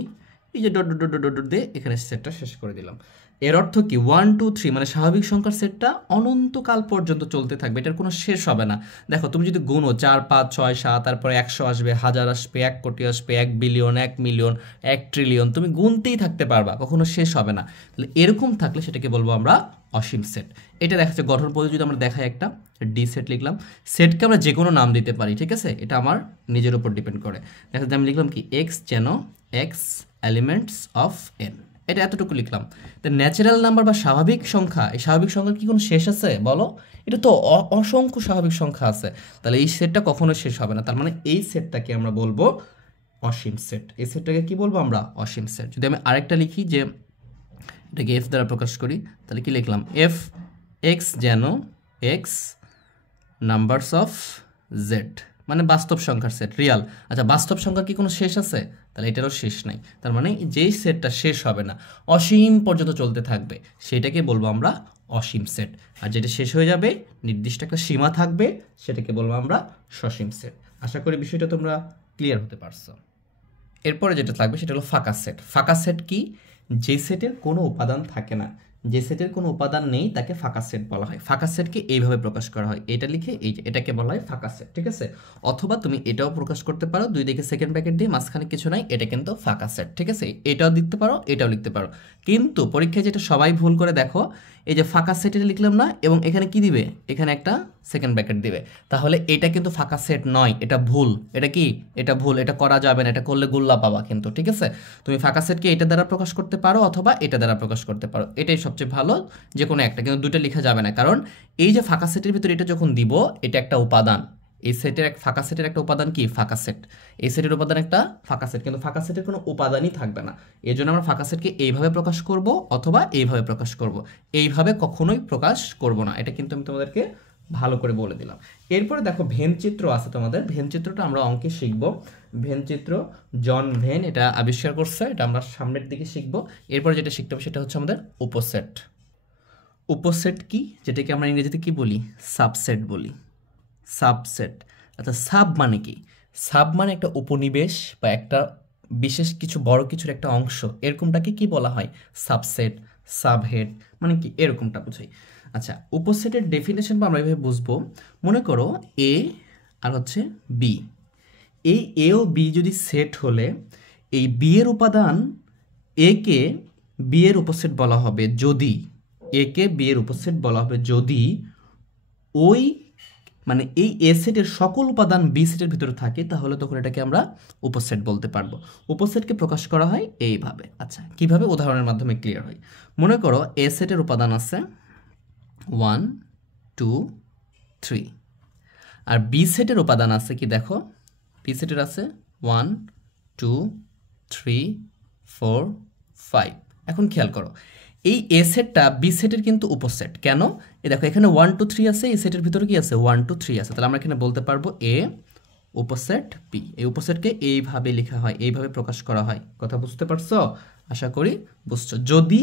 এই যে ডট ডট ডট ডট দিয়ে এখানে সেটটা শেষ করে দিলাম। এর অর্থ কি 1, 2, 3 মানে স্বাভাবিক সংখ্যার সেটটা অনন্তকাল পর্যন্ত চলতে থাকবে, এটার কোনো শেষ হবে না। দেখো তুমি যদি গুণো 4, 5, 6, 7, তারপরে 100 আসবে, 1000 আসবে, 1 কোটি আসবে, 1 বিলিয়ন, 1 মিলিয়ন, 1 ট্রিলিয়ন, তুমি গুনতেই থাকতে পারবা, কখনো শেষ হবে না। তাহলে এরকম থাকলে সেটাকে বলবো আমরা অসীম সেট। এটা দেখা যাচ্ছে গঠন পদ্ধতি যদি আমরা দেখাই, একটা ডি সেট লিখলাম, সেটকে আমরা যে কোনো নাম দিতে পারি, ঠিক আছে, এটা আমার নিজের উপর ডিপেন্ড করে। দেখা যাচ্ছে আমি লিখলাম কি এক্স যেন এক্স এলিমেন্টস অফ এন, এটা এতটুকু লিখলাম। তো ন্যাচারাল নাম্বার বা স্বাভাবিক সংখ্যা, এই স্বাভাবিক সংখ্যার কি কোনো শেষ আছে বলো, এটা তো অসংখ্য স্বাভাবিক সংখ্যা আছে, তাহলে এই সেটটা কখনো শেষ হবে না। তার মানে এই সেটটাকে আমরা বলবো অসীম সেট, এই সেটটাকে কি বলবো আমরা অসীম সেট। যদি আমি আরেকটা লিখি যে এটাকে এফ দ্বারা প্রকাশ করি, তাহলে কি লিখলাম এফ এক্স যেন এক্স নাম্বারস অফ জেড, মানে বাস্তব সংখ্যার সেট, রিয়াল। আচ্ছা, বাস্তব সংখ্যার কি কোনো শেষ আছে? তাহলে এটারও শেষ নাই। তার মানে যেই সেটটা শেষ হবে না, অসীম পর্যন্ত চলতে থাকবে, সেটাকে বলবো আমরা অসীম সেট। আর যেটা শেষ হয়ে যাবে, নির্দিষ্ট একটা সীমা থাকবে, সেটাকে বলবো আমরা সসীম সেট। আশা করি বিষয়টা তোমরা ক্লিয়ার হতে পারছো। এরপরে যেটা থাকবে সেটা হলো ফাঁকা সেট। ফাঁকা সেট কি? যে সেটের কোনো উপাদান থাকে না, যে সেটের কোনো উপাদান নেই, তাকে ফাঁকা সেট বলা হয়। ফাঁকা সেটকে এইভাবে প্রকাশ করা হয়, এটা লিখে এই যে এটাকে বলা হয় ফাঁকা সেট, ঠিক আছে? অথবা তুমি এটাও প্রকাশ করতে পারো, দুই দিকে সেকেন্ড ব্র্যাকেট দিয়ে মাঝখানে কিছু নাই, এটা কিন্তু ফাঁকা সেট, ঠিক আছে? এটাও লিখতে পারো, এটাও লিখতে পারো। কিন্তু পরীক্ষায় যেটা সবাই ভুল করে দেখো, এই যে ফাঁকা সেট এটা লিখলাম না, এবং এখানে কি দিবে? এখানে একটা সেকেন্ড ব্র্যাকেট দিবে। তাহলে এটা কিন্তু ফাঁকা সেট নয়, এটা ভুল। এটা কি? এটা ভুল, এটা করা যাবে না, এটা করলে গোল্লা পাবা কিন্তু, ঠিক আছে? তুমি ফাঁকা সেটকে এটা দ্বারা প্রকাশ করতে পারো অথবা এটা দ্বারা প্রকাশ করতে পারো, এটাই সবচেয়ে ভালো, যে কোনো একটা, কিন্তু দুটো লেখা যাবে না। কারণ এই যে ফাঁকা সেটের ভিতরে এটা যখন দিব, এটা একটা উপাদান, এই সেটের ফাঁকা সেটের একটা উপাদান কি? ফাঁকা সেট। এই সেটের উপাদান একটা ফাঁকা সেট, কিন্তু ফাঁকা সেটের কোনো উপাদানই থাকবে না। এই জন্য আমরা ফাঁকা সেটকে এইভাবে প্রকাশ করব অথবা এইভাবে প্রকাশ করব, এইভাবে কখনোই প্রকাশ করব না। এটা কিন্তু আমি তোমাদেরকে ভালো করে বলে দিলাম। এরপরে দেখো ভেনচিত্র আছে তোমাদের, ভেনচিত্রটা আমরা অঙ্কে শিখব। ভেনচিত্র জন ভেন এটা আবিষ্কার করছে, এটা আমরা সামনের দিকে শিখব। এরপরে যেটা শিখতে হবে সেটা হচ্ছে আমাদের উপসেট। উপসেট কি? যেটাকে আমরা ইংরেজিতে কি বলি? সাবসেট বলি। সাবসেট। আচ্ছা, সাব মানে কি? সাব মানে একটা উপনিবেশ বা একটা বিশেষ কিছু, বড় কিছুর একটা অংশ, এরকমটাকে কি বলা হয়? সাবসেট, সাবহেড, মানে কি এরকমটা বুঝাই। আচ্ছা, উপসেটের ডেফিনেশন বা আমরা এইভাবে বুঝবো। মনে করো এ আর হচ্ছে বি, এই এ ও বি যদি সেট হলে, এই বি এর উপাদান এ কে বি এর উপসেট বলা হবে যদি, এ কে বি এর উপসেট বলা হবে যদি ওই, মানে এই এ সেটের সকল উপাদান বি সেটের ভিতরে থাকে, তাহলে তখন এটাকে আমরা উপসেট বলতে পারবো। উপসেটকে প্রকাশ করা হয় এইভাবে। আচ্ছা, কিভাবে? উদাহরণের মাধ্যমে ক্লিয়ার হয়। মনে করো এ সেটের উপাদান আছে 1 2 3, আর বি সেটের উপাদান আছে কি? দেখো বি সেটের আছে 1 2 3 4 5। এখন খেয়াল করো, এই এ সেটটা বি সেটের কিন্তু উপসেট। কেন? এই দেখো এখানে 1 2 3 আছে, এই সেটের ভিতরে কি আছে? 1 2 3 আছে। তাহলে আমরা এখানে বলতে পারবো এ উপসেট বি। এই উপসেটকে এইভাবে লেখা হয়, এইভাবে প্রকাশ করা হয়। কথা বুঝতে পারছো? আশা করি বুঝছো। যদি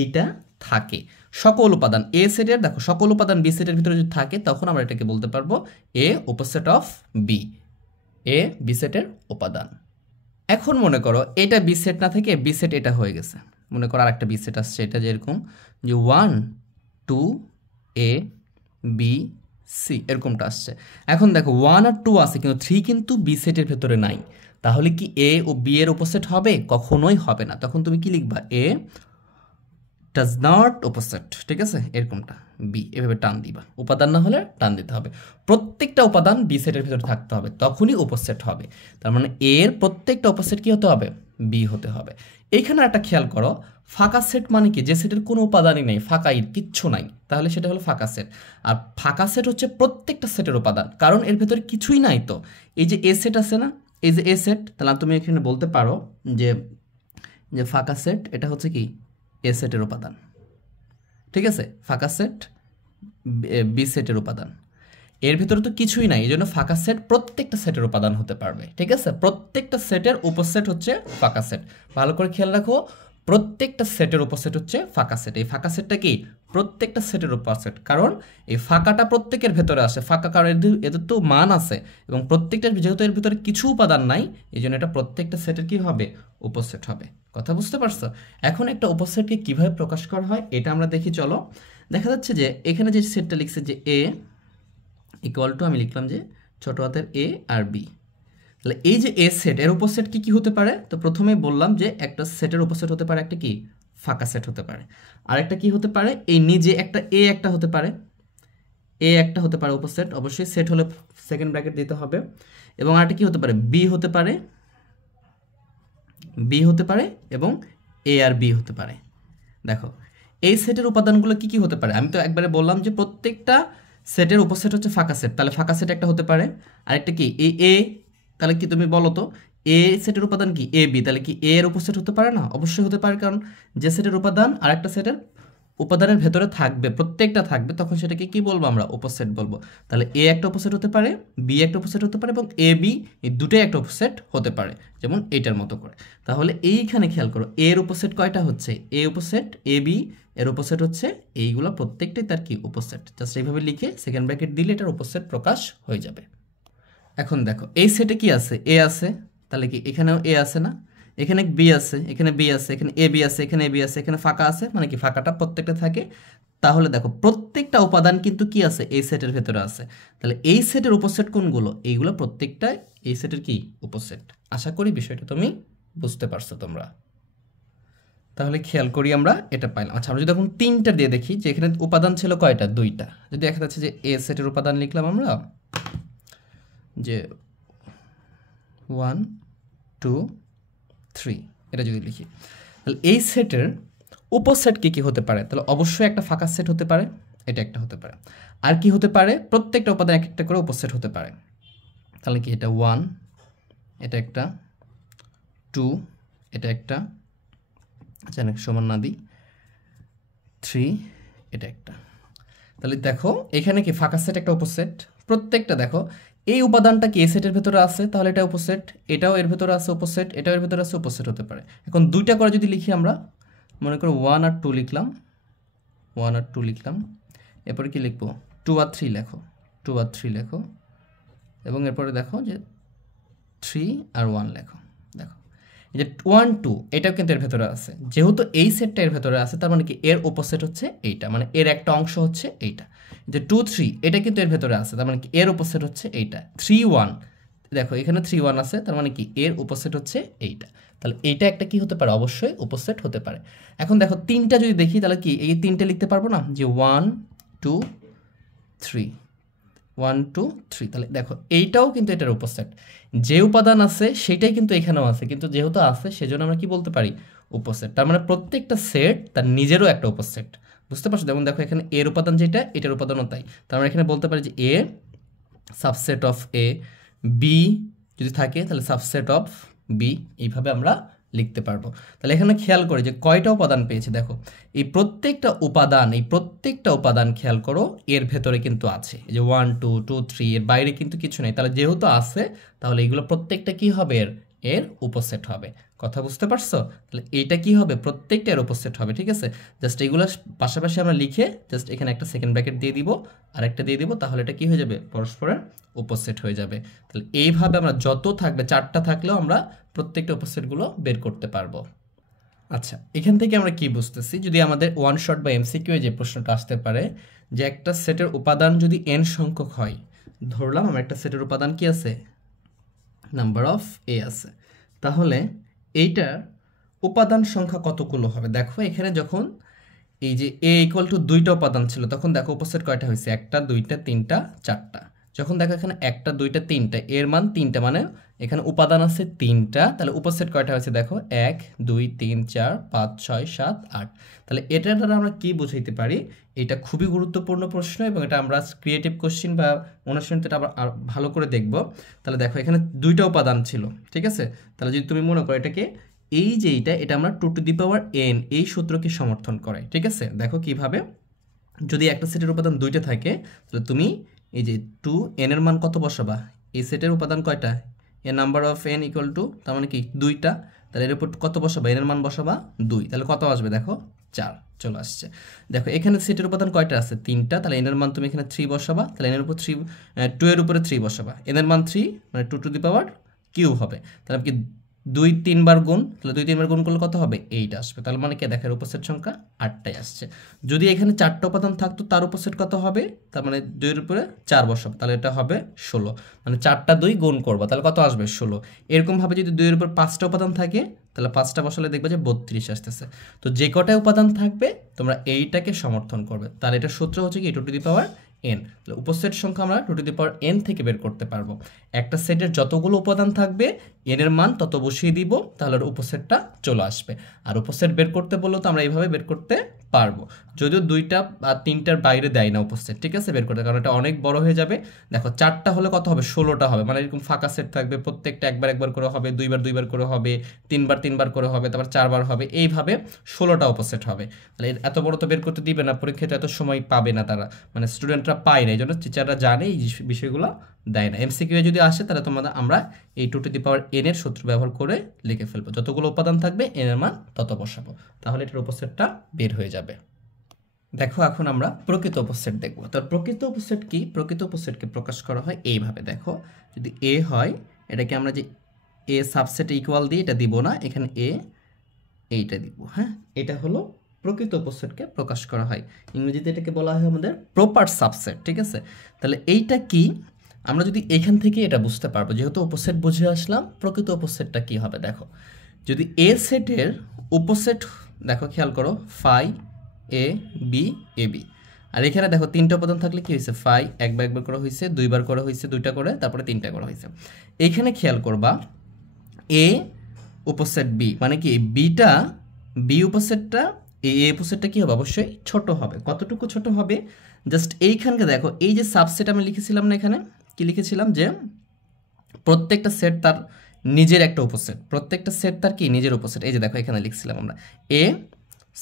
এইটা থাকে, সকল উপাদান এ সেটের, দেখো সকল উপাদান বি সেটের ভিতরে যদি থাকে, তখন আমরা এটাকে বলতে পারবো এ উপসেট অফ বি, এ বি সেটের উপাদান। এখন মনে করো এটা বি সেট না থেকে বি সেট এটা হয়ে গেছে। মনে করো আর একটা বি সেট আসছে, এটা যেরকম যে 1 2 এ বি সি এরকমটা আসছে। এখন দেখো 1 আর 2 আছে, কিন্তু 3 কিন্তু বি সেটের ভেতরে নাই। তাহলে কি এ ও বি এর উপসেট হবে? কখনোই হবে না। তখন তুমি কি লিখবা? এ ডাজ নট উপসেট, ঠিক আছে? এরকমটা বি, এভাবে টান দিবা। উপাদান না হলে টান দিতে হবে। প্রত্যেকটা উপাদান বি সেটের ভিতরে থাকতে হবে, তখনই উপসেট হবে। তার মানে এর প্রত্যেকটা উপসেট কি হতে হবে? বি হতে হবে। এইখানে একটা খেয়াল করো, ফাঁকা সেট মানে কি? যে সেটের কোনো উপাদানই নেই, ফাঁকাই, কিচ্ছু নাই, তাহলে সেটা হলো ফাঁকা সেট। আর ফাঁকা সেট হচ্ছে প্রত্যেকটা সেটের উপাদান, কারণ এর ভেতরে কিছুই নাই। তো এই যে এ সেট আছে না, এই যে এ সেট, তাহলে তুমি এখানে বলতে পারো যে যে ফাঁকা সেট এটা হচ্ছে কি? এ সেটের উপাদান, ঠিক আছে? ফাঁকা সেট বি সেটের উপাদান, এর ভিতরে তো কিছুই নাই, এই জন্য ফাঁকা সেট প্রত্যেকটা সেটের উপাদান হতে পারবে, ঠিক আছে? প্রত্যেকটা সেটের উপসেট হচ্ছে ফাঁকা সেট। ভালো করে খেয়াল রাখো, প্রত্যেকটা সেটের উপসেট হচ্ছে ফাঁকা সেট। এই ফাঁকা সেটটা কি? প্রত্যেকটা সেটের উপসেট, কারণ এই ফাঁকাটা প্রত্যেকের ভেতরে আসে। ফাঁকা কারণ এদের তো মান আছে, এবং প্রত্যেকটার, যেহেতু এর ভিতরে কিছু উপাদান নাই, এই জন্য এটা প্রত্যেকটা সেটের কি হবে? উপসেট হবে। কথা বুঝতে পারছো? এখন একটা উপসেটকে কিভাবে প্রকাশ করা হয় এটা আমরা দেখি, চলো। দেখা যাচ্ছে যে এখানে যে সেটটা লিখছে যে এ ইকুয়াল টু, আমি লিখলাম যে ছোট হাতের এ আর বি। তাহলে এই যে এ সেট, এর উপসেট কি কি হতে পারে? তো প্রথমে বললাম যে একটা সেটের উপসেট হতে পারে একটা কি? ফাঁকা সেট হতে পারে। আর একটা কি হতে পারে? এই নিজে একটা এ একটা হতে পারে, এ একটা হতে পারে উপসেট, অবশ্যই সেট হলে সেকেন্ড ব্র্যাকেট দিতে হবে। এবং আরেকটা কি হতে পারে? বি হতে পারে, বি হতে পারে, এবং এ আর বি হতে পারে। দেখো এই সেটের উপাদানগুলো কি কি হতে পারে? আমি তো একবারে বললাম যে প্রত্যেকটা সেটের উপসেট হচ্ছে ফাঁকা সেট, তাহলে ফাঁকা সেট একটা হতে পারে। আরেকটা কি? এ, তাহলে কি তুমি বলো তো, এ সেটের উপাদান কি? এ বি, তাহলে কি এ এর উপসেট হতে পারে না? অবশ্যই হতে পারে, কারণ যে সেটের উপাদান আর একটা সেটের উপাদানের ভেতরে থাকবে, প্রত্যেকটা থাকবে, তখন সেটাকে কি বলবো আমরা? উপসেট বলবো। তাহলে এ একটা উপসেট হতে পারে, বি একটা উপসেট হতে পারে এবং এ বি এই দুটোই একটা উপসেট হতে পারে, যেমন এইটার মতো করে। তাহলে এইখানে খেয়াল করো, এর উপসেট কয়টা হচ্ছে? এ উপসেট, এ বি এর উপসেট হচ্ছে এইগুলো প্রত্যেকটাই তার কি? উপসেট। জাস্ট এইভাবে লিখে সেকেন্ড ব্র্যাকেট দিলে এটার উপসেট প্রকাশ হয়ে যাবে। এখন দেখো এই সেটে কি আছে? এ আছে, তাহলে কি এখানেও এ আছে না? এখানে বি আছে, এখানে বি আছে, এখানে এ বি আছে, এখানে এ বি আছে, এখানে ফাঁকা আছে, মানে কি ফাঁকাটা প্রত্যেকটা থাকে। তাহলে দেখো প্রত্যেকটা উপাদান কিন্তু কি আছে? এই সেটের ভেতরে আছে। তাহলে এই সেটের উপসেট কোনগুলো? এইগুলো প্রত্যেকটাই এই সেটের কি? উপসেট। আশা করি বিষয়টা তুমি বুঝতে পারছো তোমরা। তাহলে খেয়াল করি আমরা এটা পাইলাম। আচ্ছা, আমরা যদি এখন 3টা দিয়ে দেখি যে এখানে উপাদান ছিল কয়টা? 2টা। যদি দেখা যাচ্ছে যে এ সেটের উপাদান লিখলাম আমরা যে 1 2 3, এটা যদি লিখি, তাহলে এই সেটের উপসেট কি কি হতে পারে? তাহলে অবশ্যই একটা ফাঁকা সেট হতে পারে, এটা একটা হতে পারে। আর কি হতে পারে? প্রত্যেকটা উপাদান এক একটা করে উপসেট হতে পারে। তাহলে কি এটা 1, এটা একটা 2, এটা একটা, আচ্ছা সমান না দিই 3, এটা একটা। তাহলে দেখো এখানে কি ফাঁকা সেট একটা উপসেট, প্রত্যেকটা দেখো এই উপাদানটা কি এই সেটের ভেতরে আছে, তাহলে এটা উপসেট, এটাও এর ভেতরে আছে উপসেট, এটাও এর ভেতরে আছে উপসেট হতে পারে। এখন 2টা করে যদি লিখি আমরা, মনে করো 1 আর 2 লিখলাম, 1 আর 2 লিখলাম, এরপরে কি লিখবো? 2 আর 3 লেখো, 2 আর 3 লেখো, এবং এরপরে দেখো যে 3 আর 1 লেখো। দেখো এই যে 1 2 এটাও কিন্তু এর ভেতরে আছে, যেহেতু এই সেটটা এর ভেতরে আছে তার মানে কি এর উপসেট হচ্ছে এইটা, মানে এর একটা অংশ হচ্ছে এইটা। যে 2 3 এটা কিন্তু এর ভেতরে আছে, তার মানে কি এর উপসেট হচ্ছে এইটা। 3 1 দেখো এখানে 3 1 আছে, তার মানে কি এর উপসেট হচ্ছে এইটা। তাহলে এইটা একটা কি হতে পারে? অবশ্যই উপসেট হতে পারে। এখন দেখো 3টা যদি দেখি তাহলে কি এই 3টে লিখতে পারবো না? যে 1 2 3, 1 2 3, তাহলে দেখো এইটাও কিন্তু এটার উপসেট। যে উপাদান আছে সেটাই কিন্তু এখানেও আছে, কিন্তু যেহেতু আছে সেজন্য আমরা কি বলতে পারি? উপসেট। তার মানে প্রত্যেকটা সেট তার নিজেরও একটা উপসেট। বুঝতে পারছো? যেমন দেখো এখানে এর উপাদান যেটা, এটার উপাদানও তাই। তার মানে এখানে বলতে পারি যে এ সাবসেট অফ এ, বি যদি থাকে তাহলে সাবসেট অফ বি, এইভাবে আমরা লিখতে পারবো। তাহলে এখানে খেয়াল করে যে কয়টা উপাদান পেয়েছি, দেখো এই প্রত্যেকটা উপাদান খেয়াল করো এর ভেতরে কিন্তু আছে। এই যে 1 2 2 3, এর বাইরে কিন্তু কিছু নেই। তাহলে যেহেতু আছে তাহলে এইগুলো প্রত্যেকটা কি হবে? এর উপসেট হবে। কথা বুঝতে পারছো? তাহলে এইটা কি হবে? প্রত্যেকটা এর উপসেট হবে। ঠিক আছে, জাস্ট এইগুলো পাশাপাশি আমরা লিখে জাস্ট এখানে একটা সেকেন্ড ব্র্যাকেট দিয়ে দিব, আর একটা দিয়ে দিব, তাহলে এটা কি হয়ে যাবে? পরস্পরের উপসেট হয়ে যাবে। তাহলে এইভাবে আমরা যত থাকবে, 4টা থাকলেও আমরা প্রত্যেকটা উপসেটগুলো বের করতে পারবো। আচ্ছা, এখান থেকে আমরা কি বুঝতেছি? যদি আমাদের ওয়ান শট বা এমসিকিউ যে প্রশ্নটা আসতে পারে যে একটা সেটের উপাদান যদি n সংখ্যক হয়, ধরলাম আমার একটা সেটের উপাদান কি আছে? নাম্বার অফ এ আছে, তাহলে এইটার উপাদান সংখ্যা কতগুলো হবে? দেখো এখানে যখন এই যে এ ইকুয়াল টু 2টা উপাদান ছিল তখন দেখো উপসেট কয়টা হয়েছে? 1টা 2টা 3টা 4টা। যখন দেখো এখানে 1টা 2টা 3টা, এর মান 3টা, মানে এখানে উপাদান আছে 3টা, তাহলে উপসেট কয়টা হয়েছে? দেখো 1 2 3 4 5 6 7 8। তাহলে এটার দ্বারা আমরা কি বুঝাইতে পারি? এটা খুবই গুরুত্বপূর্ণ প্রশ্ন এবং এটা আমরা ক্রিয়েটিভ কোশ্চেন বা অনুশীলনীতে এটা আবার ভালো করে দেখব। তাহলে দেখো এখানে 2টা উপাদান ছিল, ঠিক আছে? তাহলে যদি তুমি মনে করো এটাকে এই যে এটা আমরা 2 টু দি পাওয়ার n এই সূত্রকে সমর্থন করে। ঠিক আছে, দেখো কিভাবে, যদি একটা সেটের উপাদান 2টা থাকে তাহলে তুমি এই যে 2n এর মান কত বসাবা? এই সেটের উপাদান কয়টা? A number of n equal to, তার মানে কি 2টা, তাহলে এর উপর কত বসাবা? n এর মান বসাবা 2, তাহলে কত আসবে? দেখো 4 চলে আসছে। দেখো এখানে সেটের উপাদান কয়টা আছে? 3টা, তাহলে n এর মান তুমি এখানে 3 বসাবা, তাহলে n এর উপর 2 এর উপরে 3 বসাবা, n এর মান 3 মানে 2 টু দি পাওয়ার কিউব হবে। তাহলে কি 2 3 বার গুণ, তাহলে 2 3 বার গুণ করলে কত হবে? 8 আসবে। তাহলে মানে কি দেখার উপসেট সংখ্যা 8টাই আসছে। যদি এখানে 4টা উপাদান থাকতো তার উপসেট কত হবে? তার মানে 2 এর উপরে 4 বসাবো, তাহলে এটা হবে 16, মানে 4টা 2 গুণ করবা তাহলে কত আসবে? 16। এরকম ভাবে যদি 2 এর উপর 5টা উপাদান থাকে তাহলে 5টা বসালে দেখবে যে 32 আসতেছে। তো যে কটায় উপাদান থাকবে তোমরা এইটাকে সমর্থন করবে। তাহলে এটা সূত্র হচ্ছে কি 2 টু দি পাওয়ার n। তাহলে উপসেট সংখ্যা আমরা 2 টু দি পাওয়ার n থেকে বের করতে পারবো। একটা সেটের যতগুলো উপাদান থাকবে n এর মান তত বসিয়ে দিব, তাহলে উপসেটটা চলে আসবে। আর উপসেট বের করতে বললেও তো আমরা এইভাবে বের করতে পারবো, যদিও 2টা বা 3টার বাইরে দেয় না উপস্থিত, ঠিক আছে, বের করতে, কারণ এটা অনেক বড় হয়ে যাবে। দেখো 4টা হলে কত হবে, 16টা হবে, মানে এরকম ফাঁকা সেট থাকবে, প্রত্যেকটা একবার একবার করে হবে, দুইবার করে হবে, তিনবার করে হবে, তারপর 4বার হবে, এইভাবে 16টা উপস্থিত হবে। তাহলে এত বড় তো বের করতে দিবে না, পরীক্ষাতে এত সময় পাবে না তারা, মানে স্টুডেন্টরা পায় না, এই জন্য টিচাররা জানে এই বিষয়গুলো দেয় না। এমসিকিউ যদি আসে তাহলে আমরা এই 2n এর সূত্র ব্যবহার করে লিখে ফেলবো, যতগুলো উপাদান থাকবে n এর মান তত বসাবো, তাহলে এটার উপস্থিতটা বের হয়ে যাবে। দেখো এখন আমরা প্রকৃত উপস্থিত দেখব। তো প্রকৃত উপস্থিত কি, প্রকৃত উপস্থিতকে প্রকাশ করা হয় এইভাবে। দেখো যদি a হয়, এটাকে আমরা যে a সাবসেট ইকুয়াল দিই, এটা দিব না, এখানে a এইটা দিব, হ্যাঁ, এটা হলো প্রকৃত উপস্থিতকে প্রকাশ করা হয়। ইংরেজিতে এটাকে বলা হয় আমাদের প্রপার সাবসেট, ঠিক আছে। তাহলে এইটা কি, আমরা যদি এখান থেকে এটা বুঝতে পারবো, যেহেতু উপসেট বুঝে আসলাম, প্রকৃত উপসেটটা কি হবে। দেখো যদি এ সেটের উপসেট, দেখো খেয়াল করো, phi A B A B, আর এখানে দেখো 3টা উপাদান থাকলে কি হয়েছে, ফাই একবার করা হয়েছে, দুইবার করা হয়েছে, 2টা করে, তারপরে 3টা করা হয়েছে। এইখানে খেয়াল করবা এ উপসেট বি, মানে কি বিটা, বি উপসেটটা এ উপসেটটা কি হবে, অবশ্যই ছোট হবে। কতটুকু ছোট হবে, জাস্ট এইখানকে দেখো, এই যে সাবসেট আমি লিখেছিলাম না, এখানে কি লিখেছিলাম, যে প্রত্যেকটা সেট তার নিজের একটা উপসেট, প্রত্যেকটা সেট তার কি নিজের উপসেট। এই যে দেখো এখানে লিখছিলাম আমরা A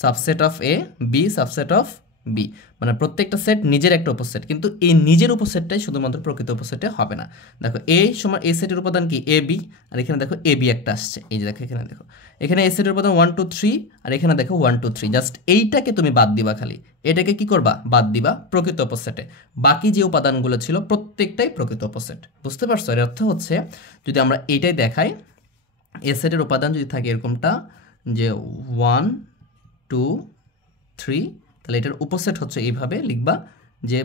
subset of A, B subset of B, মানে প্রত্যেকটা সেট নিজের একটা উপসেট, কিন্তু এই নিজের উপসেটটাই শুধুমাত্র প্রকৃত উপসেটে হবে না। দেখো এ সমান এ সেটের উপাদান কি এ বি, আর এখানে দেখো এ বি একটা আসছে, এই যে দেখো এখানে দেখো, এখানে এ সেটের উপাদান 1 2 3, আর এখানে দেখো 1 2 3, জাস্ট এইটাকে তুমি বাদ দিবা, খালি এটাকে কি করবা, বাদ দিবা প্রকৃত উপসেটে, বাকি যে উপাদানগুলো ছিল প্রত্যেকটাই প্রকৃত উপসেট। বুঝতে পারছো, এর অর্থ হচ্ছে যদি আমরা এইটাই দেখাই, এ সেটের উপাদান যদি থাকে এরকমটা, যে 1 2 3, তাহলে এটার উপসেট হচ্ছে এইভাবে লিখবা, যে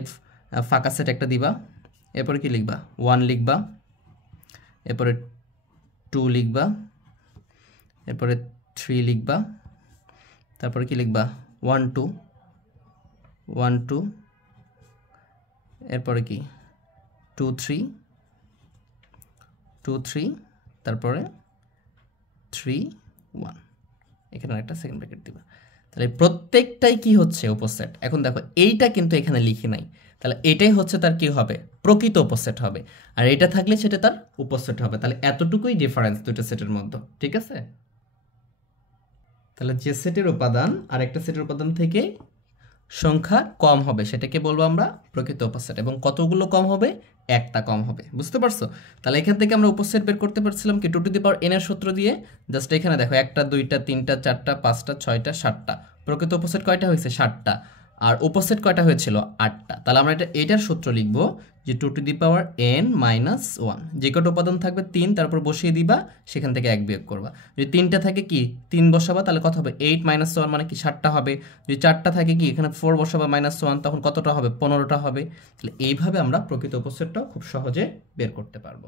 ফাঁকা সেট একটা দিবা, এরপরে কি লিখবা 1 লিখবা, এরপরে 2 লিখবা, এরপরে 3 লিখবা, তারপরে কি লিখবা 1 2 1 2, এরপরে কি 2 3 2 3, তারপরে 3 1, এখানে একটা সেকেন্ড ব্র্যাকেট দিবা। তাহলে প্রত্যেকটাই কি হচ্ছে উপসেট। এখন দেখো এইটা কিন্তু এখানে লিখি নাই, তাহলে এটাই হচ্ছে তার কি হবে, প্রকৃত উপসেট হবে, আর এটা থাকলে সেটা তার উপসেট হবে। তাহলে এতটুকুই ডিফারেন্স দুটো সেটের মধ্যে, ঠিক আছে। তাহলে যে সেটের উপাদান আর একটা সেটের উপাদান থেকে সংখ্যা কম হবে সেটাকে বলবো আমরা প্রকৃত উপসেট, এবং কতগুলো কম হবে, একটা কম হবে। বুঝতে পারছো, তাহলে এখান থেকে আমরা উপসেট বের করতে পারছিলাম কি 2n এর সূত্র দিয়ে। জাস্ট এখানে দেখো 1টা 2টা 3টা 4টা 5টা 6টা 7টা, প্রকৃত উপসেট কয়টা হয়েছে, 7টা, আর উপসেট কয়টা হয়েছিল, 8টা। তাহলে আমরা এটার সূত্র লিখবো যে 2n - 1, যে কটা উপাদান থাকবে 3, তারপর বসিয়ে দিবা, সেখান থেকে 1 বিয়োগ করবা। যদি 3টা থাকে কি 3 বসাবা, তাহলে কত হবে 8 - 1, মানে কি 7টা হবে। যদি 4টা থাকে কি এখানে 4 বসাবা -1, তখন কতটা হবে, 15টা হবে। তাহলে এইভাবে আমরা প্রকৃত উপসেটটাও খুব সহজে বের করতে পারবো।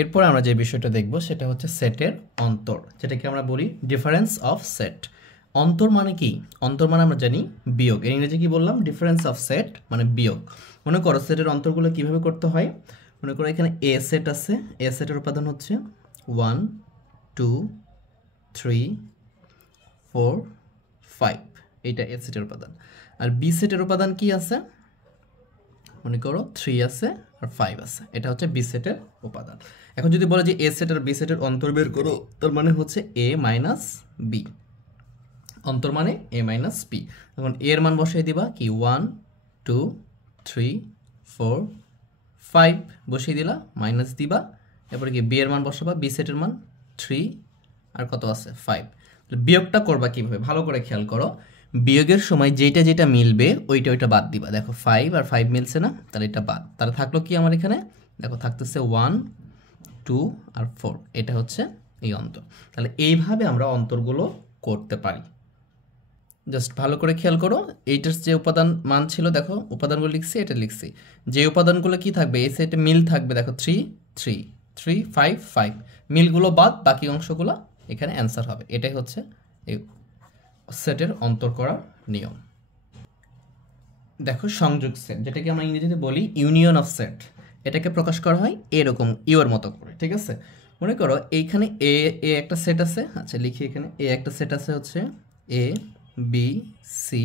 এরপর আমরা যে বিষয়টা দেখব সেটা হচ্ছে সেটের অন্তর, যেটাকে আমরা বলি ডিফারেন্স অফ সেট। অন্তর মানে কি, অন্তর মানে আমরা জানি বিয়োগ, এর ইংরেজি কি বললাম, ডিফারেন্স অফ সেট মানে বিয়োগ। মনে করো সেটের অন্তরগুলো কিভাবে করতে হয়, মনে করো এখানে এ সেট আছে, এ সেটের উপাদান হচ্ছে 1 2 3 4 5, এইটা এ সেটের উপাদান। আর বি সেটের উপাদান কি আছে, মনে করো 3 আছে আর 5 আছে, এটা হচ্ছে বি সেটের উপাদান। এখন যদি বলে যে এ সেট আর বি সেটের অন্তর বের করো, তার মানে হচ্ছে এ মাইনাস বি, অন্তর মানে এ মাইনাস বি। এখন এর মান বসাই দিবা কি 1 2 3 4 5 বসিয়ে দিলা, মাইনাস দিবা, এরপরে কি বি এর মান বসাবা, বি সেটের মান 3 আর কত আছে 5। বিয়োগটা করবা কিভাবে, ভালো করে খেয়াল করো, বিয়োগের সময় যেটা যেটা মিলবে ওইটা বাদ দিবা। দেখো 5 আর 5 মিলছে না, তাহলে এটা বাদ, তাহলে থাকলো কি আমার এখানে, দেখো থাকতেছে 1 2 আর 4, এটা হচ্ছে এই অন্তর। তাহলে এইভাবে আমরা অন্তরগুলো করতে পারি। জাস্ট ভালো করে খেয়াল করো, এইটার যে উপাদান মান ছিল, দেখো উপাদানগুলো লিখছি, এটা লিখছি, যে উপাদানগুলো কি থাকবে এই সেটে মিল থাকবে, দেখো 3 3 3 5 5, মিলগুলো বাদ, বাকি অংশগুলো এখানে অ্যান্সার হবে। এটাই হচ্ছে এই সেটের অন্তর করার নিয়ম। দেখো সংযোগ সেট, যেটাকে আমরা ইংরেজিতে বলি ইউনিয়ন অফ সেট, এটাকে প্রকাশ করা হয় এরকম ইউর মতো করে, ঠিক আছে। মনে করো এইখানে এ একটা সেট আছে, আচ্ছা লিখি, এখানে এ একটা সেট আছে হচ্ছে এ বি সি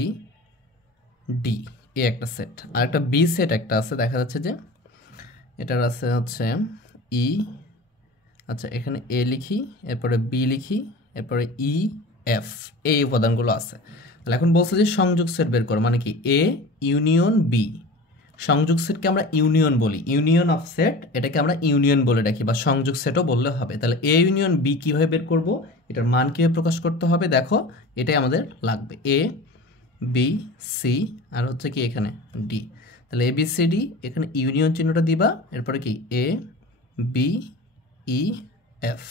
ডি, এ একটা সেট। আর একটা বি সেট একটা আছে, দেখা যাচ্ছে যে এটার আছে হচ্ছে ই, আচ্ছা এখানে এ লিখি, এরপরে বি লিখি, এরপরে ই এফ, এই উপাদানগুলো আছে। তাহলে এখন বলছে যে সংযোগ সেট বের করো, মানে কি এ ইউনিয়ন বি। সংযোগ সেটকে আমরা ইউনিয়ন বলি, ইউনিয়ন অফ সেট, এটাকে আমরা ইউনিয়ন বলে রাখি বা সংযোগ সেটও বললে হবে। তাহলে এ ইউনিয়ন বি কীভাবে বের করব, এটার মান কীভাবে প্রকাশ করতে হবে, দেখো এটাই আমাদের লাগবে, এ বি সি আর হচ্ছে কি এখানে ডি। তাহলে এ বি সি ডি, এখানে ইউনিয়ন চিহ্নটা দিবা, এরপরে কি এ বি ই এফ,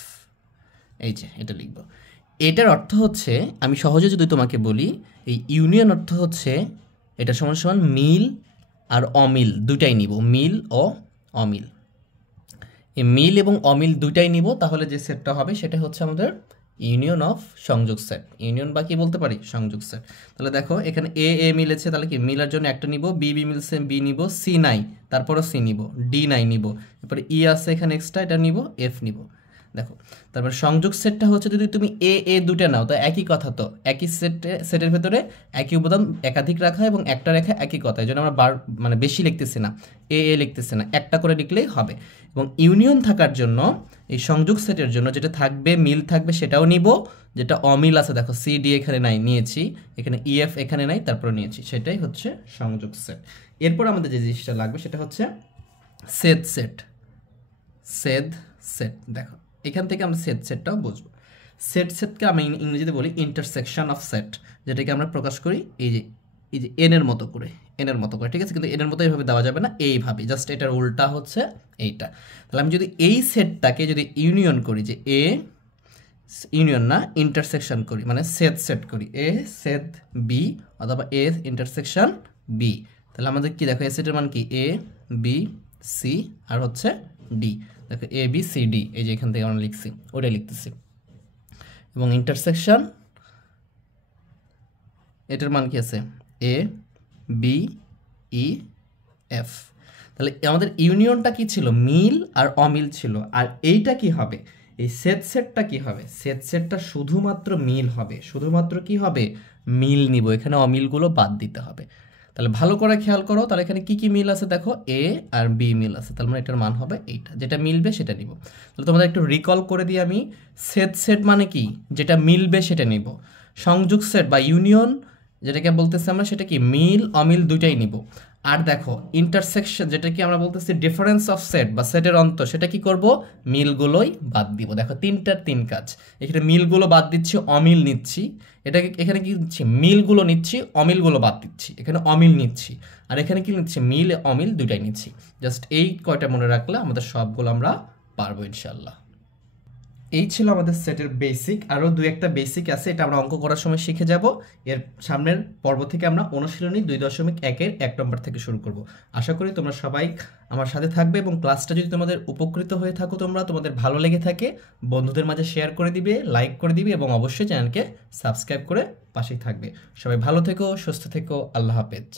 এই যে এটা লিখব। এটার অর্থ হচ্ছে, আমি সহজে যদি তোমাকে বলি, এই ইউনিয়ন অর্থ হচ্ছে এটা সমান সমান মিল আর অমিল দুইটাই নিব, মিল ও অমিল। এই মিল এবং অমিল দুইটাই নিব, তাহলে যে সেটটা হবে সেটা হচ্ছে আমাদের ইউনিয়ন অফ সংযোগ সেট। ইউনিয়ন বা কি বলতে পারি, সংযোগ সেট। তাহলে দেখো এখানে এ এ মিলেছে, তাহলে কি মিলার জন্য একটা নিব, বি বি মিলছে বি নিব, সি নাই তারপরও সি নিব, ডি নাই নিব, এরপরে ই আছে এখানে এক্সট্রা, এটা নিব, এফ নিব। দেখো তারপর সংযোগ সেটটা হচ্ছে যদি তুমি এ এ দুটো নাও তো একই কথা, তো একই সেটের ভেতরে একই উপাদান একাধিক রাখা এবং একটা রেখা একই কথা, এই জন্য আমরা মানে বেশি লিখতেছি না, এ এ লিখতেছি না, একটা করে লিখলেই হবে। এবং ইউনিয়ন থাকার জন্য এই সংযোগ সেটের জন্য যেটা থাকবে মিল থাকবে সেটাও নিব, যেটা অমিল আছে দেখো সি ডি এখানে নাই নিয়েছি, এখানে ইএফ এখানে নাই তারপরে নিয়েছি, সেটাই হচ্ছে সংযোগ সেট। এরপর আমাদের যে জিনিসটা লাগবে সেটা হচ্ছে সেদ সেট। সেদ সেট, দেখো এখান থেকে আমরা সেট সেটটাও বুঝবো। সেট সেটকে আমি ইংরেজিতে বলি ইন্টারসেকশন অফ সেট, যেটাকে আমরা প্রকাশ করি এই যে এনের মতো করে, এনের মতো করে, ঠিক আছে? কিন্তু এনের মতো এইভাবে দেওয়া যাবে না, এইভাবে, জাস্ট এটার উল্টা হচ্ছে এইটা। তাহলে আমি যদি এই সেটটাকে যদি ইউনিয়ন করি, যে এ ইউনিয়ন না ইন্টারসেকশন করি, মানে সেট সেট করি, এ সেট বি অথবা এ ইন্টারসেকশন বি, তাহলে আমাদের কি দেখো এ সেটের মান কি এ বি সি আর হচ্ছে ডি। দেখো এ বি সি ডি, এই যে এখান থেকে আমরা লিখছি ওটাই লিখতেছি। এবং ইন্টারসেকশন এটার মান কি আছে এ বি ই এফ। তাহলে আমাদের ইউনিয়নটা কি ছিল, মিল আর অমিল ছিল। আর এইটা কি হবে, এই সেট সেটটা কি হবে, সেট সেটটা শুধুমাত্র মিল হবে, শুধুমাত্র কি হবে মিল নিব, এখানে অমিলগুলো বাদ দিতে হবে। তাহলে ভালো করে খেয়াল করো, তাহলে এখানে কি কি মিল আছে দেখো, এ আর বি মিল আছে, তাহলে মানে এটার মান হবে এইটা, যেটা মিলবে সেটা নিব। তাহলে তোমাদের একটু রিকল করে দিই আমি, সেট সেট মানে কি, যেটা মিলবে সেটা নিব। সংযোগ সেট বা ইউনিয়ন যেটাকে বলতেছি আমরা, সেটা কি মিল অমিল দুইটাই নিব। আর দেখো ইন্টারসেকশন, যেটা কি আমরা বলতেছি ডিফারেন্স অফ সেট বা সেটের অন্তর, সেটা কি করব, মিলগুলোই বাদ দিব। দেখো তিনটার তিন কাজ, এখানে মিলগুলো বাদ দিচ্ছি, অমিল নিচ্ছি, এটাকে এখানে কি নিচ্ছি, মিলগুলো নিচ্ছি, অমিলগুলো বাদ দিচ্ছি, এখানে অমিল নিচ্ছি, আর এখানে কি নিচ্ছি, মিল অমিল দুইটাই নিচ্ছি। জাস্ট এই কয়টা মনে রাখলে আমাদের সবগুলো আমরা পারবো ইনশাল্লাহ। এই ছিল আমাদের সেটের বেসিক, আরও দু একটা বেসিক আছে, এটা আমরা অঙ্ক করার সময় শিখে যাব। এর সামনের পর্ব থেকে আমরা অনুশীলনী 2.1-এর 1 নম্বর থেকে শুরু করব। আশা করি তোমরা সবাই আমার সাথে থাকবে এবং ক্লাসটা যদি তোমাদের উপকৃত হয়ে থাকো, তোমাদের ভালো লেগে থাকে, বন্ধুদের মাঝে শেয়ার করে দিবে, লাইক করে দিবে এবং অবশ্যই চ্যানেলকে সাবস্ক্রাইব করে পাশেই থাকবে। সবাই ভালো থেকো, সুস্থ থেকো, আল্লাহ হাফেজ।